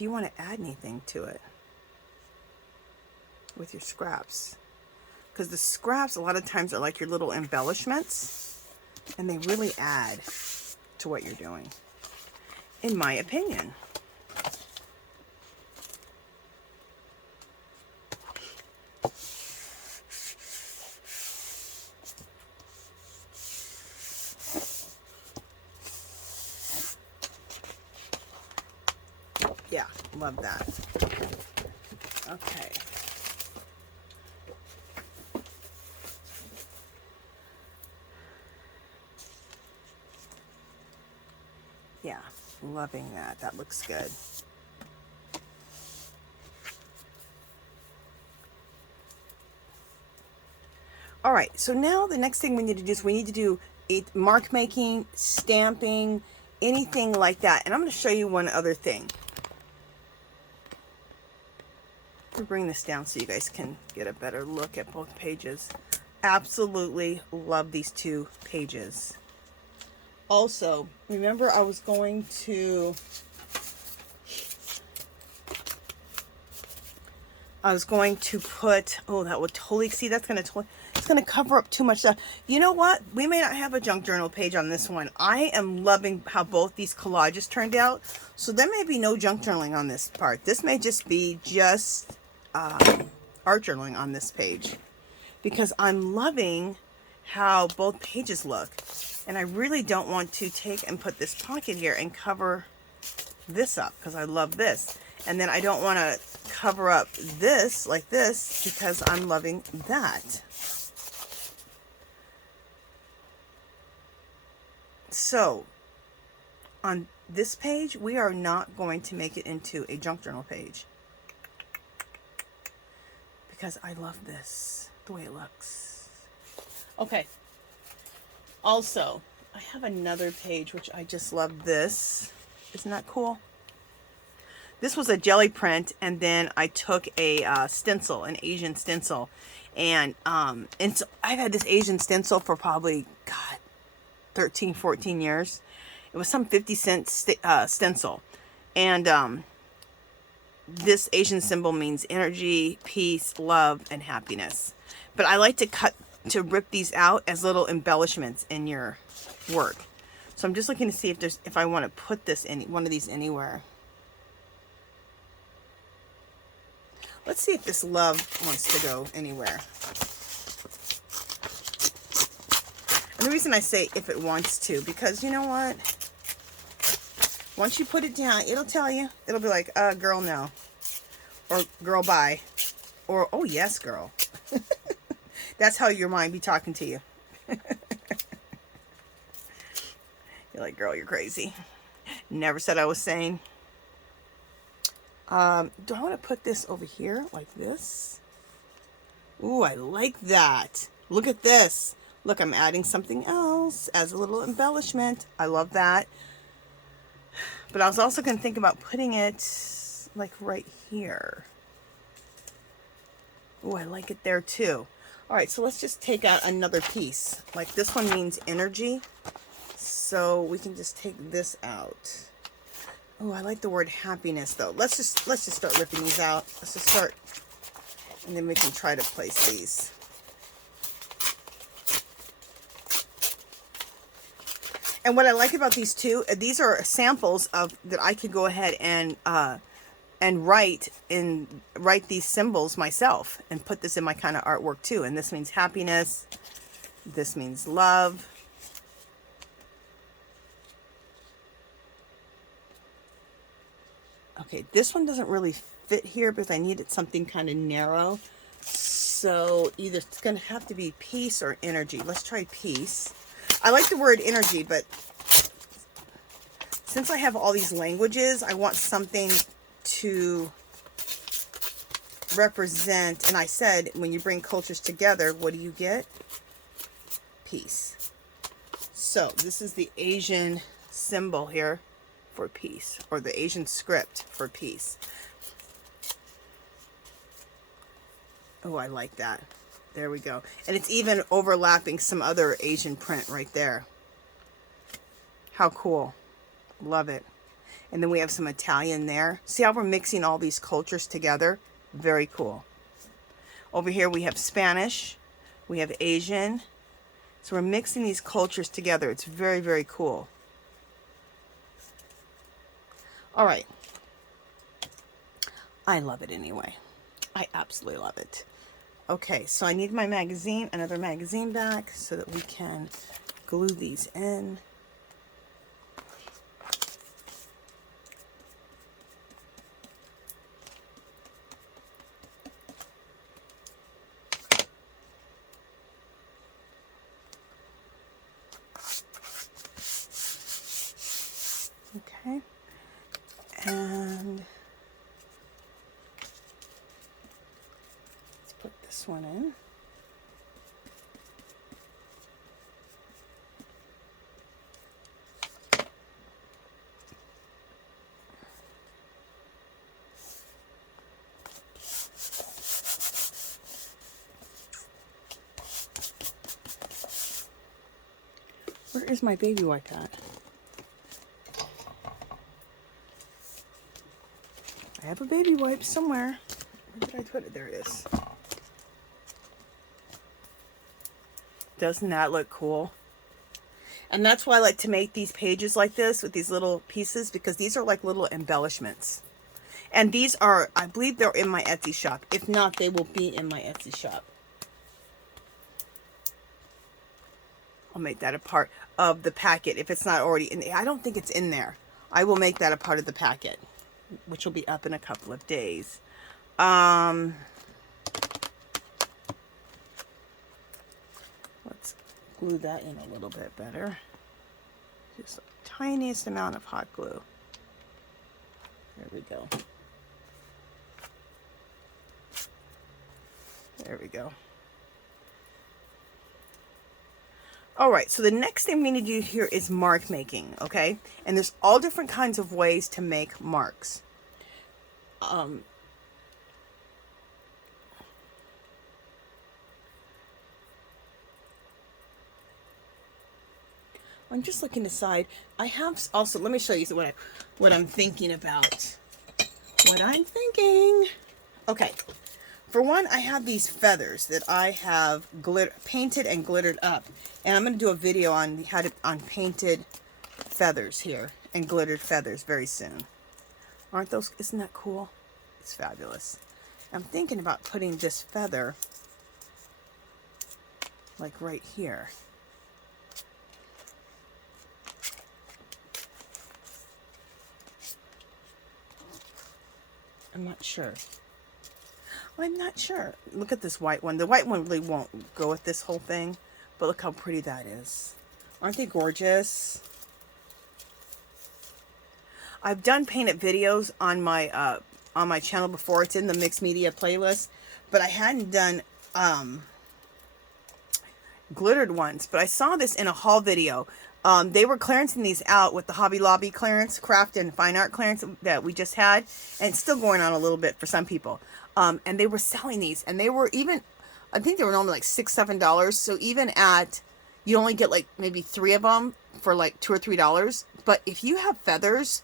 you want to add anything to it with your scraps. Because the scraps a lot of times are like your little embellishments, and they really add to what you're doing, in my opinion. Yeah, love that. Okay. Yeah, loving that. That looks good. All right, so now the next thing we need to do is we need to do mark making, stamping, anything like that. And I'm going to show you one other thing. I'll bring this down so you guys can get a better look at both pages. Absolutely love these two pages. Also, remember I was going to put, oh, that would totally, see, that's going to, it's going to cover up too much stuff. You know what? We may not have a junk journal page on this one. I am loving how both these collages turned out. So there may be no junk journaling on this part. This may just be just art journaling on this page, because I'm loving how both pages look. And I really don't want to take and put this pocket here and cover this up, because I love this. And then I don't want to cover up this like this, because I'm loving that. So on this page, we are not going to make it into a junk journal page. because I love this, the way it looks. Okay. Also, I have another page, which I just love this. Isn't that cool? This was a jelly print, and then I took a stencil, an Asian stencil. And so I've had this Asian stencil for probably, God, 13, 14 years. It was some 50-cent stencil. And this Asian symbol means energy, peace, love, and happiness. But I like to rip these out as little embellishments in your work. So I'm just looking to see if I want to put this in one of these anywhere. Let's see if this love wants to go anywhere. And the reason I say if it wants to, because you know what? Once you put it down, it'll tell you. It'll be like, girl, no. Or girl, bye. Or, oh, yes, girl. That's how your mind be talking to you. You're like, girl, you're crazy. Never said I was sane. Do I want to put this over here like this? Ooh, I like that. Look at this. Look, I'm adding something else as a little embellishment. I love that. But I was also going to think about putting it like right here. Ooh, I like it there too. All right, so let's just take out another piece. Like this one means energy. So we can just take this out. Oh, I like the word happiness though. Let's just start ripping these out. Let's just start, and then we can try to place these. And what I like about these two, these are samples of that I could go ahead and write these symbols myself and put this in my kind of artwork too. And this means happiness. This means love. Okay, this one doesn't really fit here because I needed something kind of narrow. So either it's going to have to be peace or energy. Let's try peace. I like the word energy, but since I have all these languages, I want something to represent. And I said, when you bring cultures together, what do you get? Peace. So this is the Asian symbol here for peace, or the Asian script for peace. Oh, I like that. There we go. And it's even overlapping some other Asian print right there. How cool. Love it. And then we have some Italian there. See how we're mixing all these cultures together? Very cool. Over here we have Spanish. We have Asian. So we're mixing these cultures together. It's very, very cool. All right. I love it anyway. I absolutely love it. Okay, so I need my magazine, another magazine back so that we can glue these in. Okay. And let's put this one in. Where is my baby wipe at? I have a baby wipe somewhere. Where did I put it? There it is. Doesn't that look cool? And that's why I like to make these pages like this with these little pieces, because these are like little embellishments. And these are, I believe they're in my Etsy shop. If not, they will be in my Etsy shop. I'll make that a part of the packet if it's not already in. I don't think it's in there. I will make that a part of the packet, which will be up in a couple of days. Let's glue that in a little bit better. Just the tiniest amount of hot glue. There we go. There we go. All right, so the next thing we need to do here is mark making, okay? And there's all different kinds of ways to make marks. I'm just looking aside. I have also, let me show you what I'm thinking about. What I'm thinking. Okay. For one, I have these feathers that I have painted and glittered up. And I'm going to do a video on on painted feathers here and glittered feathers very soon. Aren't those, isn't that cool? It's fabulous. I'm thinking about putting this feather like right here. I'm not sure. I'm not sure. Look at this white one. The white one really won't go with this whole thing, but look how pretty that is. Aren't they gorgeous? I've done painted videos on my channel before. It's in the mixed media playlist, but I hadn't done glittered ones. But I saw this in a haul video. They were clearancing these out with the Hobby Lobby clearance, craft and fine art clearance that we just had, and it's still going on a little bit for some people. And they were selling these, and they were even, I think they were normally like $6, $7. So even at, you only get like maybe 3 of them for like $2 or $3. But if you have feathers,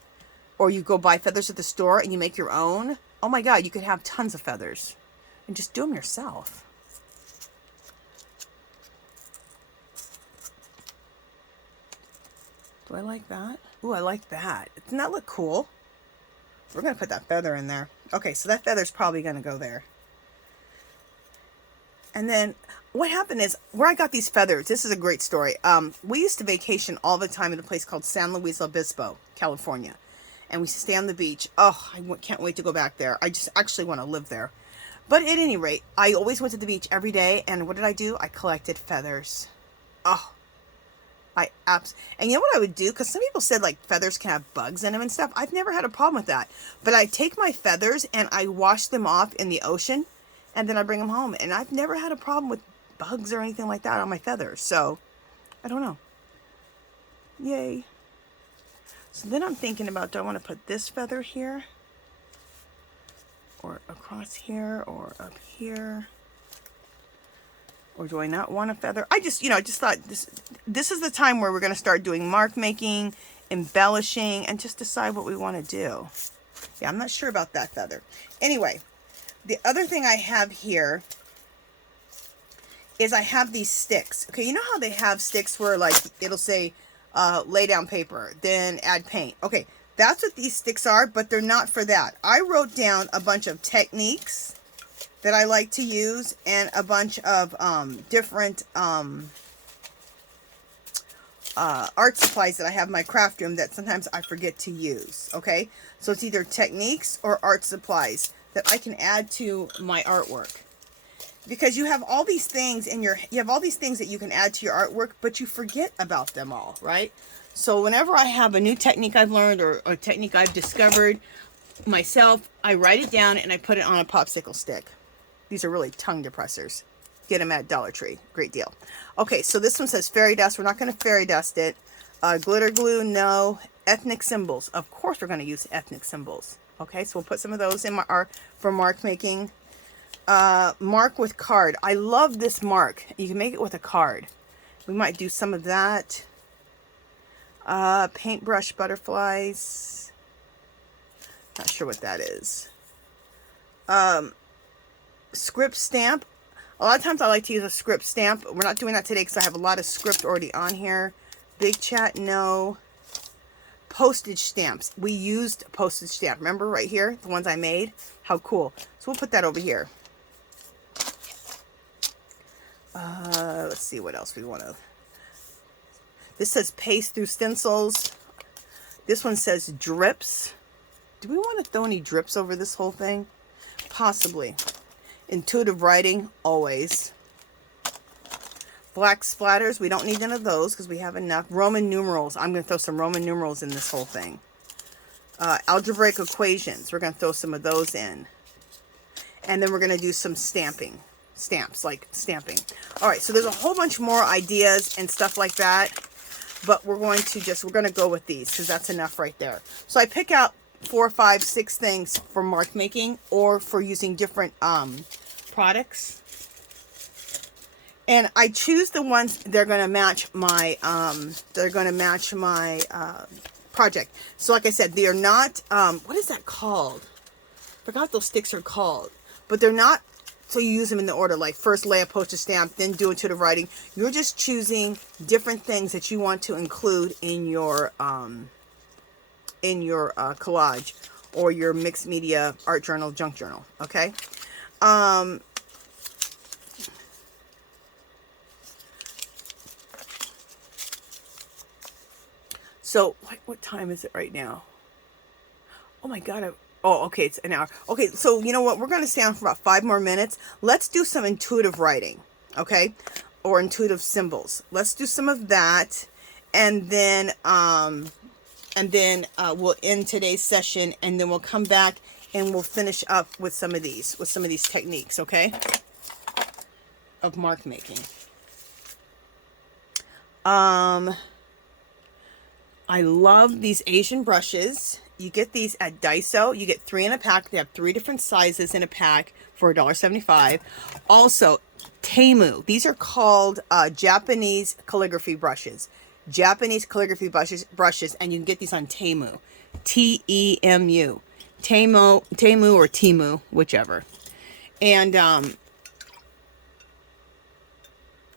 or you go buy feathers at the store and you make your own, oh my God, you could have tons of feathers and just do them yourself. Do I like that? Ooh, I like that. Doesn't that look cool? We're going to put that feather in there. Okay, so that feather's probably going to go there. And then what happened is, where I got these feathers, this is a great story. We used to vacation all the time at a place called San Luis Obispo, California. And we used to stay on the beach. Oh, I can't wait to go back there. I just actually want to live there. But at any rate, I always went to the beach every day. And what did I do? I collected feathers. Oh, and you know what I would do? Because some people said like feathers can have bugs in them and stuff. I've never had a problem with that. But I take my feathers and I wash them off in the ocean. And then I bring them home. And I've never had a problem with bugs or anything like that on my feathers. So, I don't know. Yay. So then I'm thinking about, do I want to put this feather here? Or across here? Or up here? Or do I not want a feather? I just, I just thought this is the time where we're going to start doing mark making, embellishing, and just decide what we want to do. Yeah, I'm not sure about that feather. Anyway, the other thing I have here is I have these sticks. Okay, you know how they have sticks where like it'll say lay down paper, then add paint. Okay, that's what these sticks are, but they're not for that. I wrote down a bunch of techniques that I like to use and a bunch of different art supplies that I have in my craft room that sometimes I forget to use. Okay, so it's either techniques or art supplies that I can add to my artwork, because you have all these things in you have all these things that you can add to your artwork, but you forget about them all, right? So whenever I have a new technique I've learned or a technique I've discovered myself, I write it down and I put it on a popsicle stick. These are really tongue depressors. Get them at Dollar Tree. Great deal. Okay, so this one says fairy dust. We're not going to fairy dust it. Glitter glue, no. Ethnic symbols. Of course we're going to use ethnic symbols. Okay, so we'll put some of those in for mark making. Mark with card. I love this mark. You can make it with a card. We might do some of that. Paintbrush butterflies. Not sure what that is. Script stamp. A lot of times I like to use a script stamp. We're not doing that today because I have a lot of script already on here. Big chat, no. Postage stamps. We used postage stamp. Remember right here? The ones I made? How cool. So we'll put that over here. Let's see what else we want to. This says paste through stencils. This one says drips. Do we want to throw any drips over this whole thing? Possibly. Intuitive writing, always. Black splatters, we don't need none of those because we have enough. Roman numerals, I'm going to throw some Roman numerals in this whole thing. Algebraic equations, we're going to throw some of those in. And then we're going to do some stamping. stamps, like stamping. All right, so there's a whole bunch more ideas and stuff like that, but we're going to go with these because that's enough right there. So I pick out 4, 5, 6 things for mark making or for using different products. And I choose the ones they're going to match my project. So like I said, they are not what is that called? I forgot what those sticks are called. But they're not, so you use them in the order, like first lay a postage stamp, then do intuitive writing. You're just choosing different things that you want to include in your collage or your mixed media art journal, junk journal, okay? So what time is it right now? Oh my God. Oh, okay, it's an hour. Okay, so you know what? We're going to stay on for about 5 more minutes. Let's do some intuitive writing, okay? Or intuitive symbols. Let's do some of that, and then we'll end today's session, and then we'll come back and we'll finish up with some of these techniques, okay? Of mark making. I love these Asian brushes. You get these at Daiso. You get 3 in a pack. They have 3 different sizes in a pack for $1.75. Also, Temu. These are called Japanese calligraphy brushes. Japanese calligraphy brushes, and you can get these on Temu. T-E-M-U. Temu or Temu, whichever. And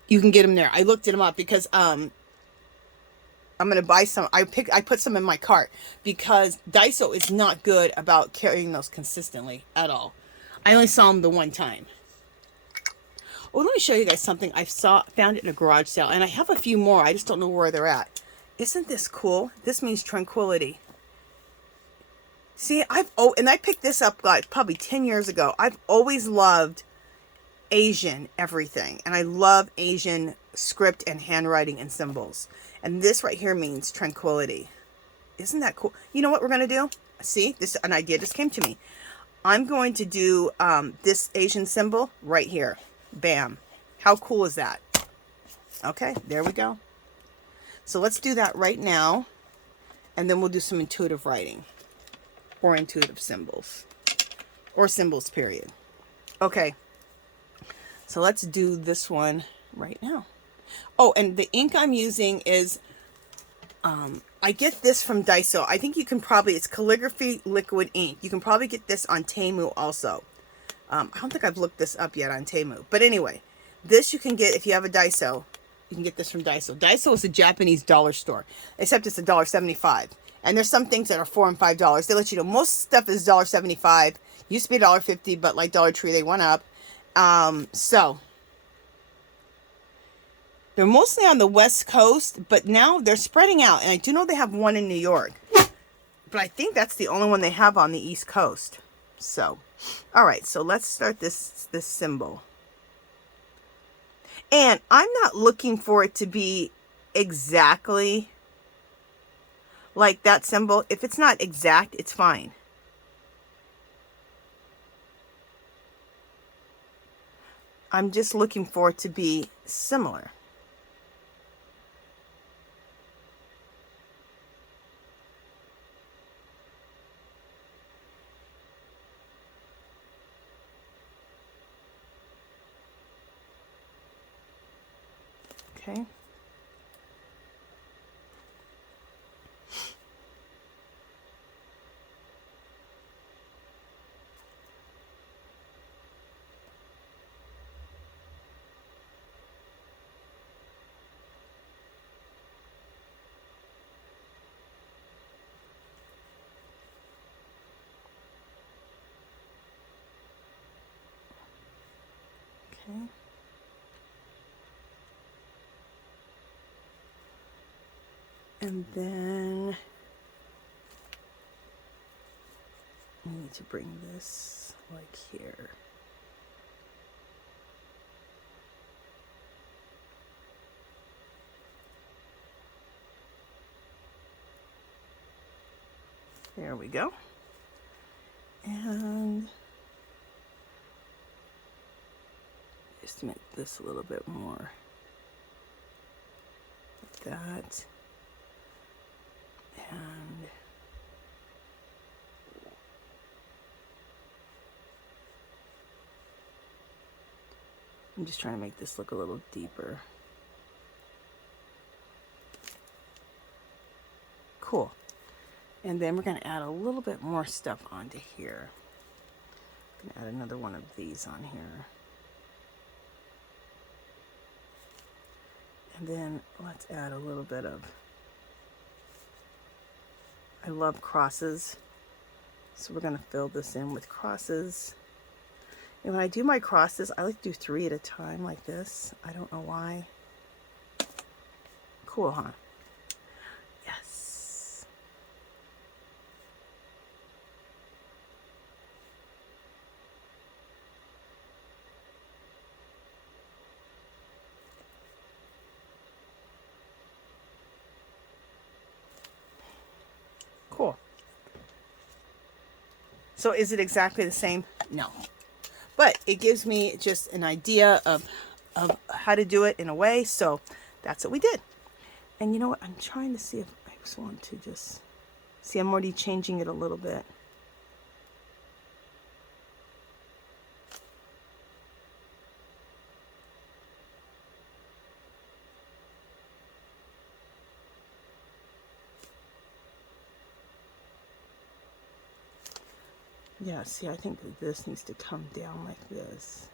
you can get them there. I looked them up because I'm going to buy some. I put some in my cart because Daiso is not good about carrying those consistently at all. I only saw them the one time. Oh, let me show you guys something I found it in a garage sale, and I have a few more. I just don't know where they're at. Isn't this cool? This means tranquility. See, and I picked this up like probably 10 years ago. I've always loved Asian everything, and I love Asian script and handwriting and symbols. And this right here means tranquility. Isn't that cool? You know what we're going to do? See, an idea just came to me. I'm going to do this Asian symbol right here. Bam. How cool is that? Okay, there we go. So let's do that right now. And then we'll do some intuitive writing. Or intuitive symbols. Or symbols, period. Okay. So let's do this one right now. Oh, and the ink I'm using is, I get this from Daiso. I think you can probably, it's calligraphy liquid ink. You can probably get this on Temu also. I don't think I've looked this up yet on Temu. But anyway, this you can get if you have a Daiso. You can get this from Daiso. Daiso is a Japanese dollar store, except it's $1.75. And there's some things that are $4 and $5. They let you know most stuff is $1.75. Used to be $1.50, but like Dollar Tree, they went up. So they're mostly on the West Coast, but now they're spreading out. And I do know they have one in New York. But I think that's the only one they have on the East Coast. So, all right. So let's start this symbol. And I'm not looking for it to be exactly like that symbol. If it's not exact, it's fine. I'm just looking for it to be similar. Okay. Okay. And then I need to bring this like here. There we go. And Just to make this a little bit more like that. And I'm just trying to make this look a little deeper. Cool. And then we're going to add a little bit more stuff onto here. I'm going to add another one of these on here. And then let's add a little bit of, I love crosses. So we're going to fill this in with crosses. And when I do my crosses, I like to do 3 at a time like this. I don't know why. Cool, huh? Yes. Cool. So is it exactly the same? No. But it gives me just an idea of how to do it in a way. So that's what we did. And you know what? I'm trying to see if I just want to just see. I'm already changing it a little bit. Yeah, see, I think that this needs to come down like this.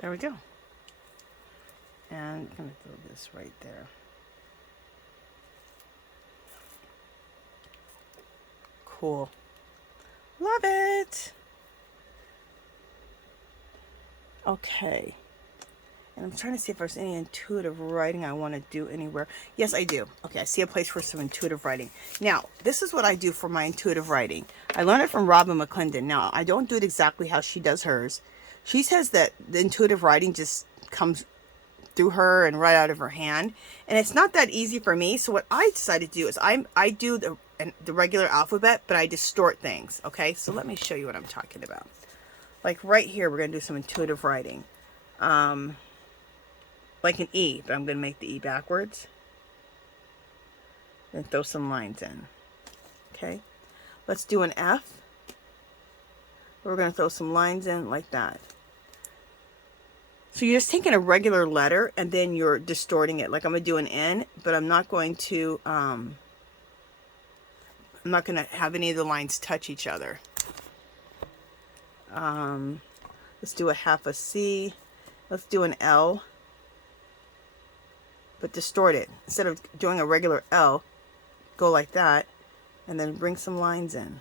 There we go. And I'm going to throw this right there. Cool. Love it. Okay. And I'm trying to see if there's any intuitive writing I want to do anywhere. Yes, I do. Okay, I see a place for some intuitive writing. Now, this is what I do for my intuitive writing. I learned it from ROBYN McClendon. Now, I don't do it exactly how she does hers. She says that the intuitive writing just comes through her and right out of her hand. And it's not that easy for me. So what I decided to do is I do the regular alphabet, but I distort things. Okay, so let me show you what I'm talking about. Like right here, we're going to do some intuitive writing. Like an E, but I'm going to make the E backwards. And throw some lines in. Okay, let's do an F. We're going to throw some lines in like that. So you're just taking a regular letter and then you're distorting it. Like I'm going to do an N, but I'm not going to have any of the lines touch each other. Let's do a half a C. Let's do an L, but distort it. Instead of doing a regular L, go like that, and then bring some lines in.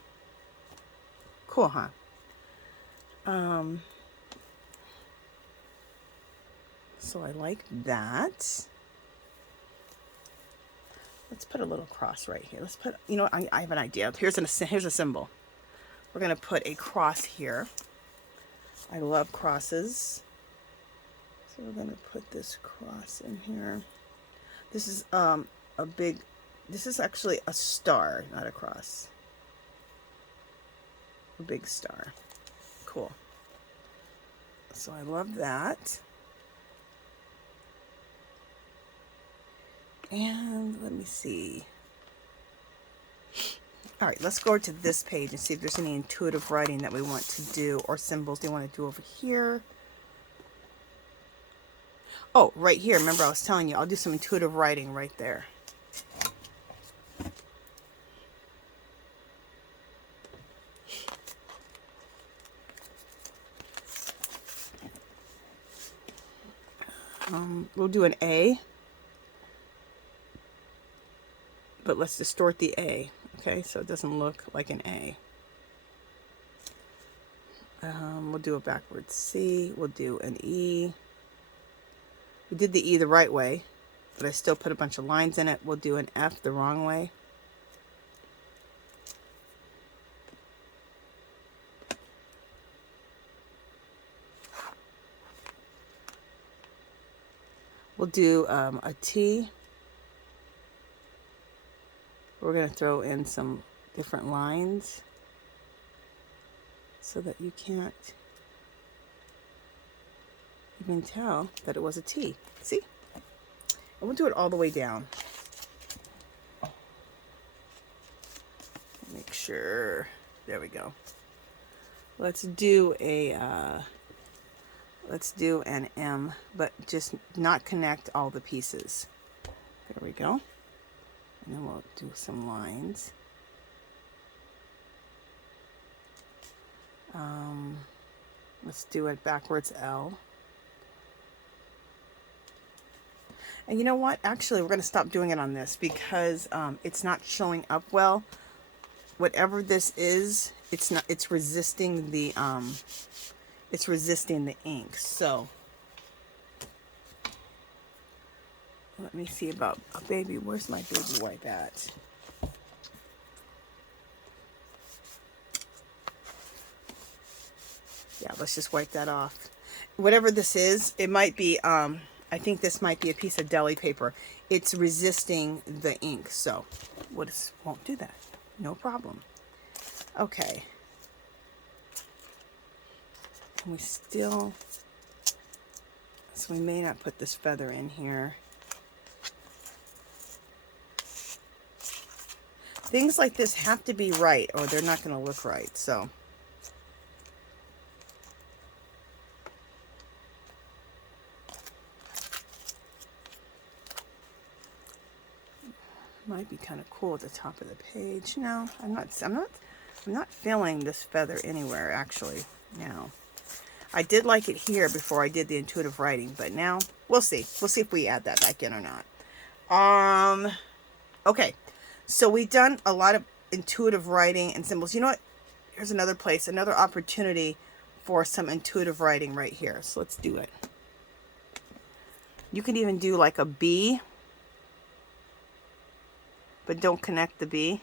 Cool, huh? So I like that. Let's put a little cross right here. Let's put, you know, I have an idea. Here's a symbol. We're going to put a cross here. I love crosses. So we're going to put this cross in here. This is this is actually a star, not a cross. A big star. Cool. So I love that. And let me see. All right, let's go to this page and see if there's any intuitive writing that we want to do or symbols they want to do over here. Oh, right here. Remember I was telling you, I'll do some intuitive writing right there. We'll do an A. But let's distort the A, okay, so it doesn't look like an A. We'll do a backwards C. We'll do an E. We did the E the right way. but I still put a bunch of lines in it. We'll do an F the wrong way. We'll do a T. We're going to throw in some different lines so that you can't even tell that it was a T. See? And we'll do it all the way down. Make sure. There we go. Let's do an M, but just not connect all the pieces. There we go. And then we'll do some lines. Let's do it backwards L. And you know what? Actually, we're going to stop doing it on this because it's not showing up well. Whatever this is, it's not. It's resisting the ink. So let me see about a baby. Where's my baby wipe at? Yeah, let's just wipe that off. Whatever this is, it might be, I think this might be a piece of deli paper. It's resisting the ink, so won't do that. No problem. Okay. And we still, so we may not put this feather in here. Things like this have to be right or they're not going to look right, so. Might be kind of cool at the top of the page. No, I'm not feeling this feather anywhere actually now. I did like it here before I did the intuitive writing, but now we'll see. We'll see if we add that back in or not. Okay. So we've done a lot of intuitive writing and symbols. You know what? Here's another place, another opportunity for some intuitive writing right here. So let's do it. You can even do like a B, but don't connect the B.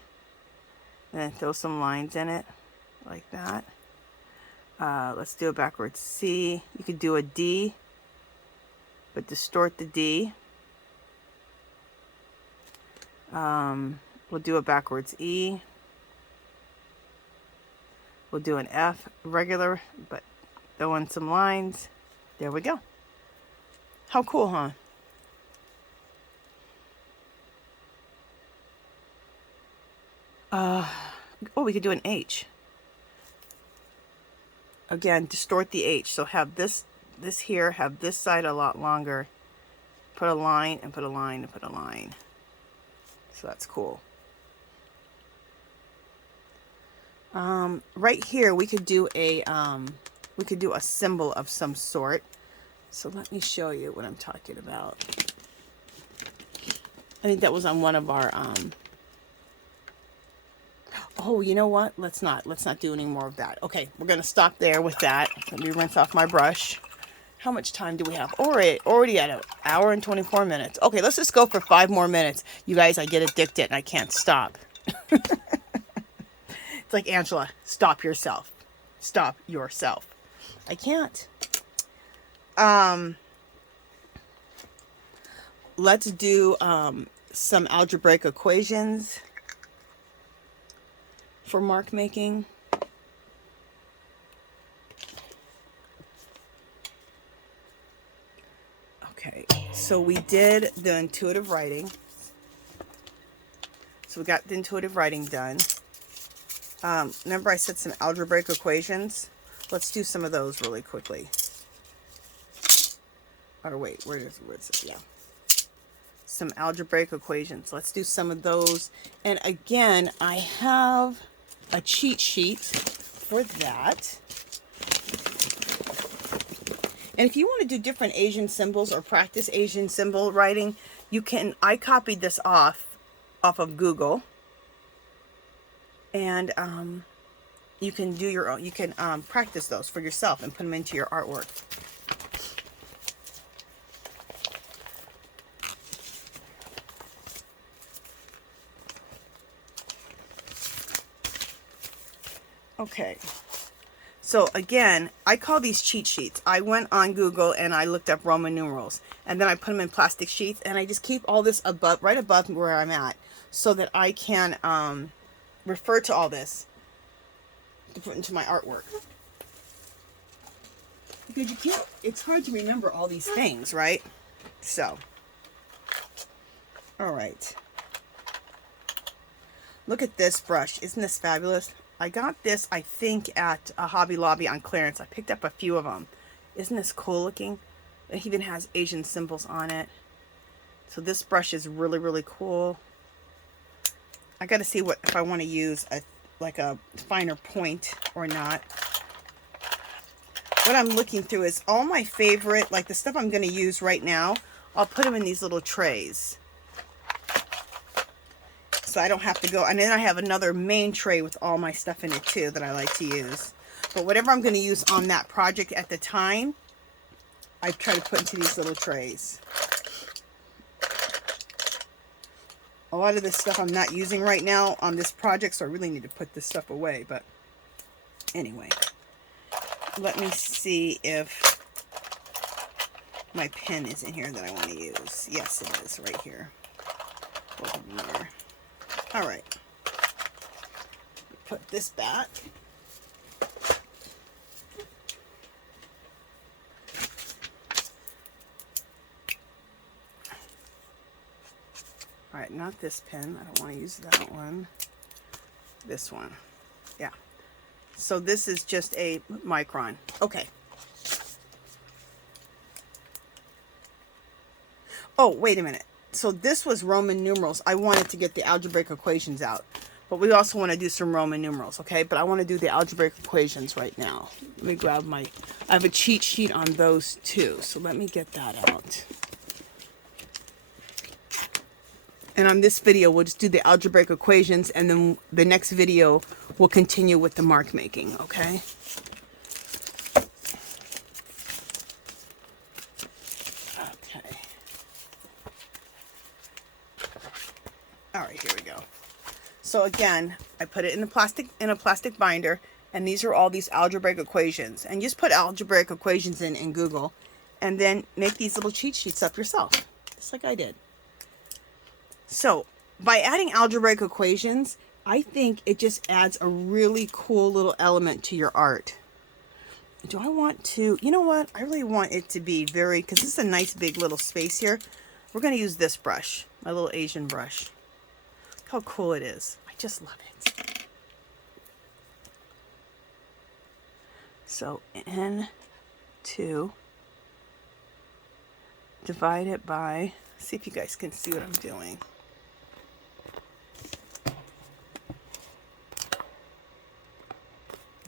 And then throw some lines in it like that. Let's do a backwards C. You could do a D, but distort the D. We'll do a backwards E. We'll do an F, regular, but throw in some lines. There we go. How cool, huh? Oh, we could do an H. Again, distort the H. So have this here, have this side a lot longer. Put a line and put a line and put a line. So that's cool. Right here we could do a symbol of some sort. So let me show you what I'm talking about. I think that was on one of our oh, you know what? Let's not do any more of that. Okay, we're gonna stop there with that. Let me rinse off my brush. How much time do we have? Already at an hour and 24 minutes. Okay, let's just go for 5 more minutes. You guys, I get addicted and I can't stop. It's like, Angela, stop yourself. Stop yourself. I can't. Let's do some algebraic equations for mark making. Okay, so we did the intuitive writing. So we got the intuitive writing done. Remember I said some algebraic equations? Let's do some of those really quickly. Or wait, where is it? Yeah. Some algebraic equations. Let's do some of those. And again, I have a cheat sheet for that. And if you want to do different Asian symbols or practice Asian symbol writing, you can. I copied this off of Google. And you can do your own. You can practice those for yourself and put them into your artwork. Okay. So again, I call these cheat sheets. I went on Google and I looked up Roman numerals, and then I put them in plastic sheets, and I just keep all this above, right above where I'm at, so that I can refer to all this to put into my artwork. Because you can't, it's hard to remember all these things, right? So, all right. Look at this brush. Isn't this fabulous? I got this, I think, at a Hobby Lobby on clearance. I picked up a few of them. Isn't this cool looking? It even has Asian symbols on it. So this brush is really, really cool. I got to see what if I want to use like a finer point or not. What I'm looking through is all my favorite, like the stuff I'm going to use right now. I'll put them in these little trays, so I don't have to go. And then I have another main tray with all my stuff in it too that I like to use. But whatever I'm going to use on that project at the time, I try to put into these little trays. A lot of this stuff I'm not using right now on this project, so I really need to put this stuff away. But anyway, let me see if my pen is in here that I want to use. Yes, it is right here. Both of them are. All right, put this back. All right, not this pen. I don't want to use that one. This one. Yeah. So this is just a micron. Okay. Oh, wait a minute. So this was Roman numerals. I wanted to get the algebraic equations out, but we also want to do some Roman numerals, okay? But I want to do the algebraic equations right now. Let me grab I have a cheat sheet on those too, so let me get that out. And on this video, we'll just do the algebraic equations, and then the next video, we'll continue with the mark making, okay? All right, here we go. So again, I put it in a plastic binder, and these are all these algebraic equations. And just put algebraic equations in Google, and then make these little cheat sheets up yourself, just like I did. So by adding algebraic equations, I think it just adds a really cool little element to your art. Do I want to, you know what? I really want it to be very, because this is a nice big little space here. We're going to use this brush, my little Asian brush. How cool it is. I just love it. So N2, divide it by, see if you guys can see what I'm doing.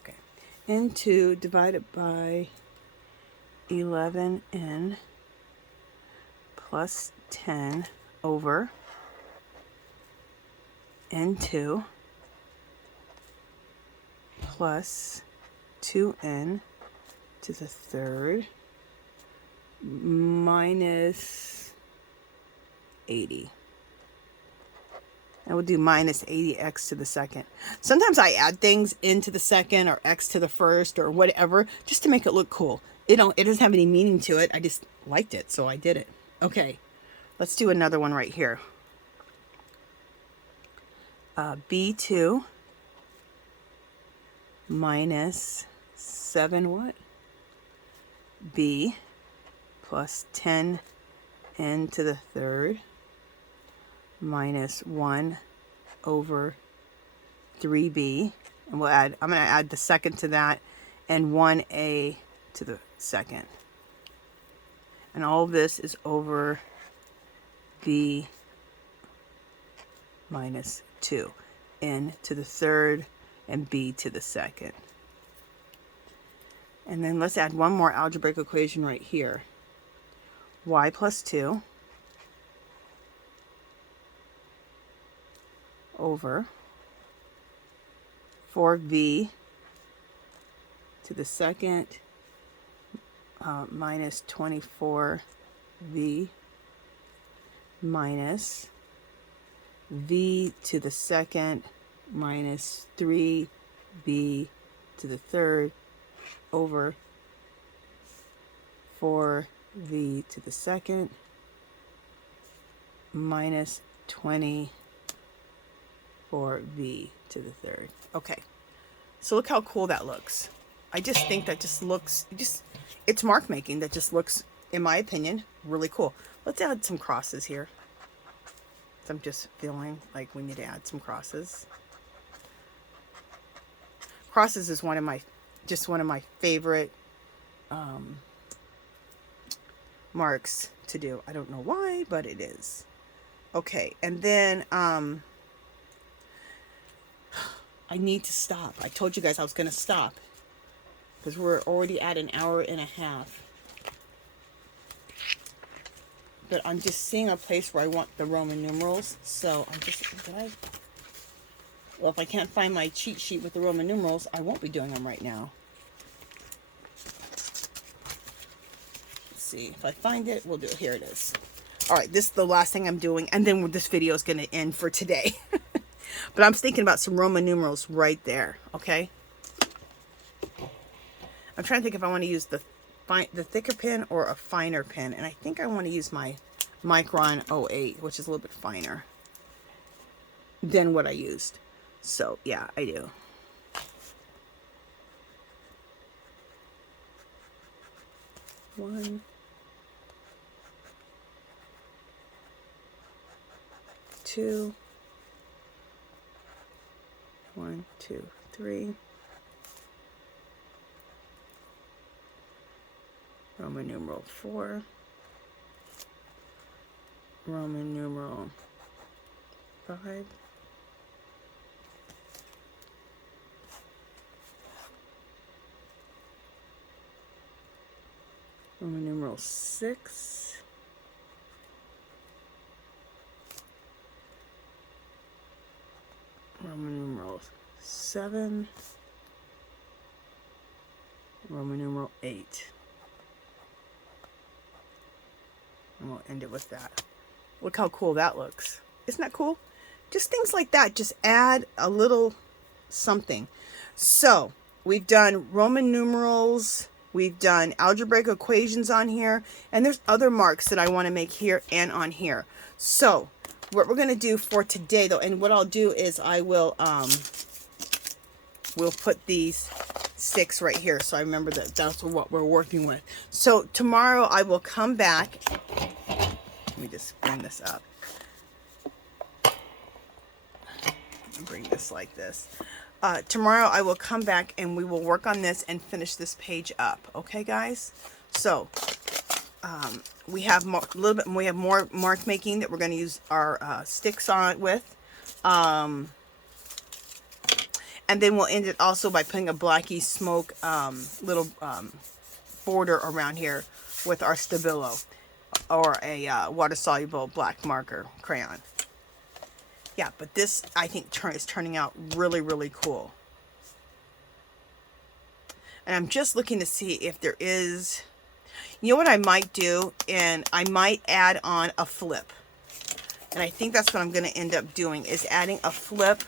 Okay, N2 divided by 11N plus 10 over N2 plus 2n to the third minus 80. I would do minus 80x to the second. Sometimes I add things into the second or x to the first or whatever just to make it look cool. It doesn't have any meaning to it. I just liked it, so I did it. Okay, let's do another one right here. B2 minus 7 what? B plus 10n to the third minus 1 over 3b. And we'll add, I'm going to add the second to that and 1a to the second. And all of this is over b minus 2, n to the third and b to the second. And then let's add one more algebraic equation right here. Y plus 2 over 4v to the second minus 24v minus v to the second minus 3b to the third over 4v to the second minus 20 4v to the third. Okay, so look how cool that looks. I just think that just looks, it's mark making that just looks, in my opinion, really cool. Let's add some crosses here. So I'm just feeling like we need to add some crosses. Crosses is one of my favorite marks to do. I don't know why, but it is. Okay, and then I need to stop. I told you guys I was going to stop because we're already at an hour and a half. But I'm just seeing a place where I want the Roman numerals. So I'm just, well, if I can't find my cheat sheet with the Roman numerals, I won't be doing them right now. Let's see. If I find it, we'll do it. Here it is. All right, this is the last thing I'm doing, and then this video is going to end for today. But I'm thinking about some Roman numerals right there, okay? I'm trying to think if I want to use the thicker pen or a finer pen, and I think I want to use my Micron 08, which is a little bit finer than what I used. So, yeah, I do. One, two, 1, 2, 3. Roman numeral 4. Roman numeral 5. Roman numeral 6. Roman numeral 7. Roman numeral 8. And we'll end it with that. Look how cool that looks. Isn't that cool? Just things like that. Just add a little something. So we've done Roman numerals. We've done algebraic equations on here. And there's other marks that I want to make here and on here. So what we're going to do for today, though, and what I'll do is I will we'll put these sticks right here, so I remember that that's what we're working with. So tomorrow I will come back. Let me just bring this up. Bring this like this. Tomorrow I will come back and we will work on this and finish this page up. Okay, guys? So we have we have more mark making that we're going to use our sticks on with. And then we'll end it also by putting a Blackie Smoke little border around here with our Stabilo or a water-soluble black marker crayon. Yeah, but this, I think, is turning out really, really cool. And I'm just looking to see if there is... You know what I might do? And I might add on a flip. And I think that's what I'm going to end up doing, is adding a flip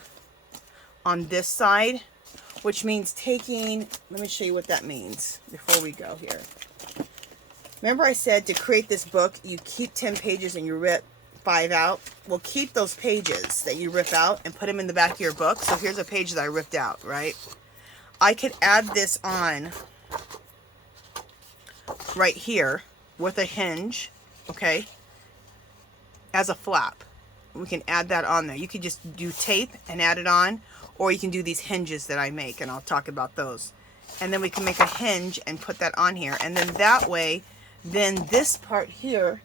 on this side, which means taking, let me show you what that means before we go here. Remember I said to create this book, you keep 10 pages and you rip 5 out? Well, keep those pages that you rip out and put them in the back of your book. So here's a page that I ripped out, right? I could add this on right here with a hinge, okay, as a flap. We can add that on there. You could just do tape and add it on, or you can do these hinges that I make, and I'll talk about those. And then we can make a hinge and put that on here. And then that way, then this part here,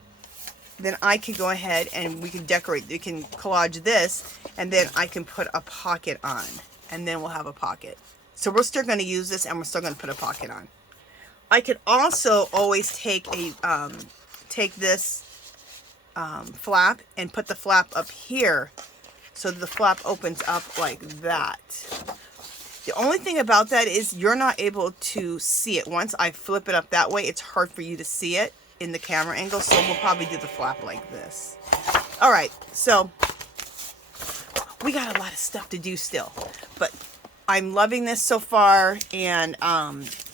then I can go ahead and we can decorate. You can collage this, and then I can put a pocket on. And then we'll have a pocket. So we're still going to use this, and we're still going to put a pocket on. I could also always take a take this flap and put the flap up here, so the flap opens up like that. The only thing about that is you're not able to see it. Once I flip it up that way, it's hard for you to see it in the camera angle, so we'll probably do the flap like this. All right, so we got a lot of stuff to do still, but I'm loving this so far, and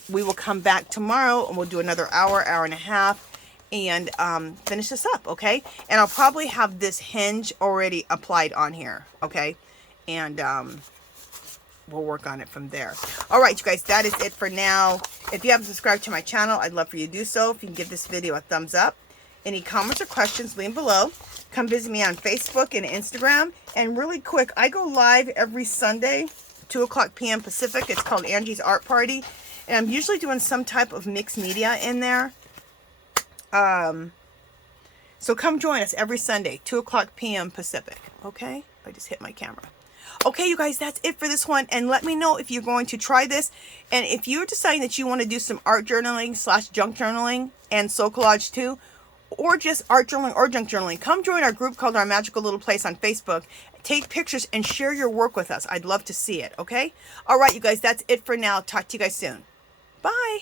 we will come back tomorrow and we'll do another hour, hour and a half, and finish this up, okay? And I'll probably have this hinge already applied on here, okay? And we'll work on it from there. All right, you guys, that is it for now. If you haven't subscribed to my channel, I'd love for you to do so. If you can give this video a thumbs up. Any comments or questions, leave them below. Come visit me on Facebook and Instagram. And really quick, I go live every Sunday, 2 o'clock p.m. Pacific. It's called Angie's Art Party. And I'm usually doing some type of mixed media in there. So come join us every Sunday, 2 o'clock p.m. Pacific. Okay? I just hit my camera. Okay, you guys, that's it for this one. And let me know if you're going to try this. And if you're deciding that you want to do some art journaling / junk journaling and soul collage too, or just art journaling or junk journaling, come join our group called Our Magical Little Place on Facebook. Take pictures and share your work with us. I'd love to see it, okay? All right, you guys, that's it for now. Talk to you guys soon. Bye.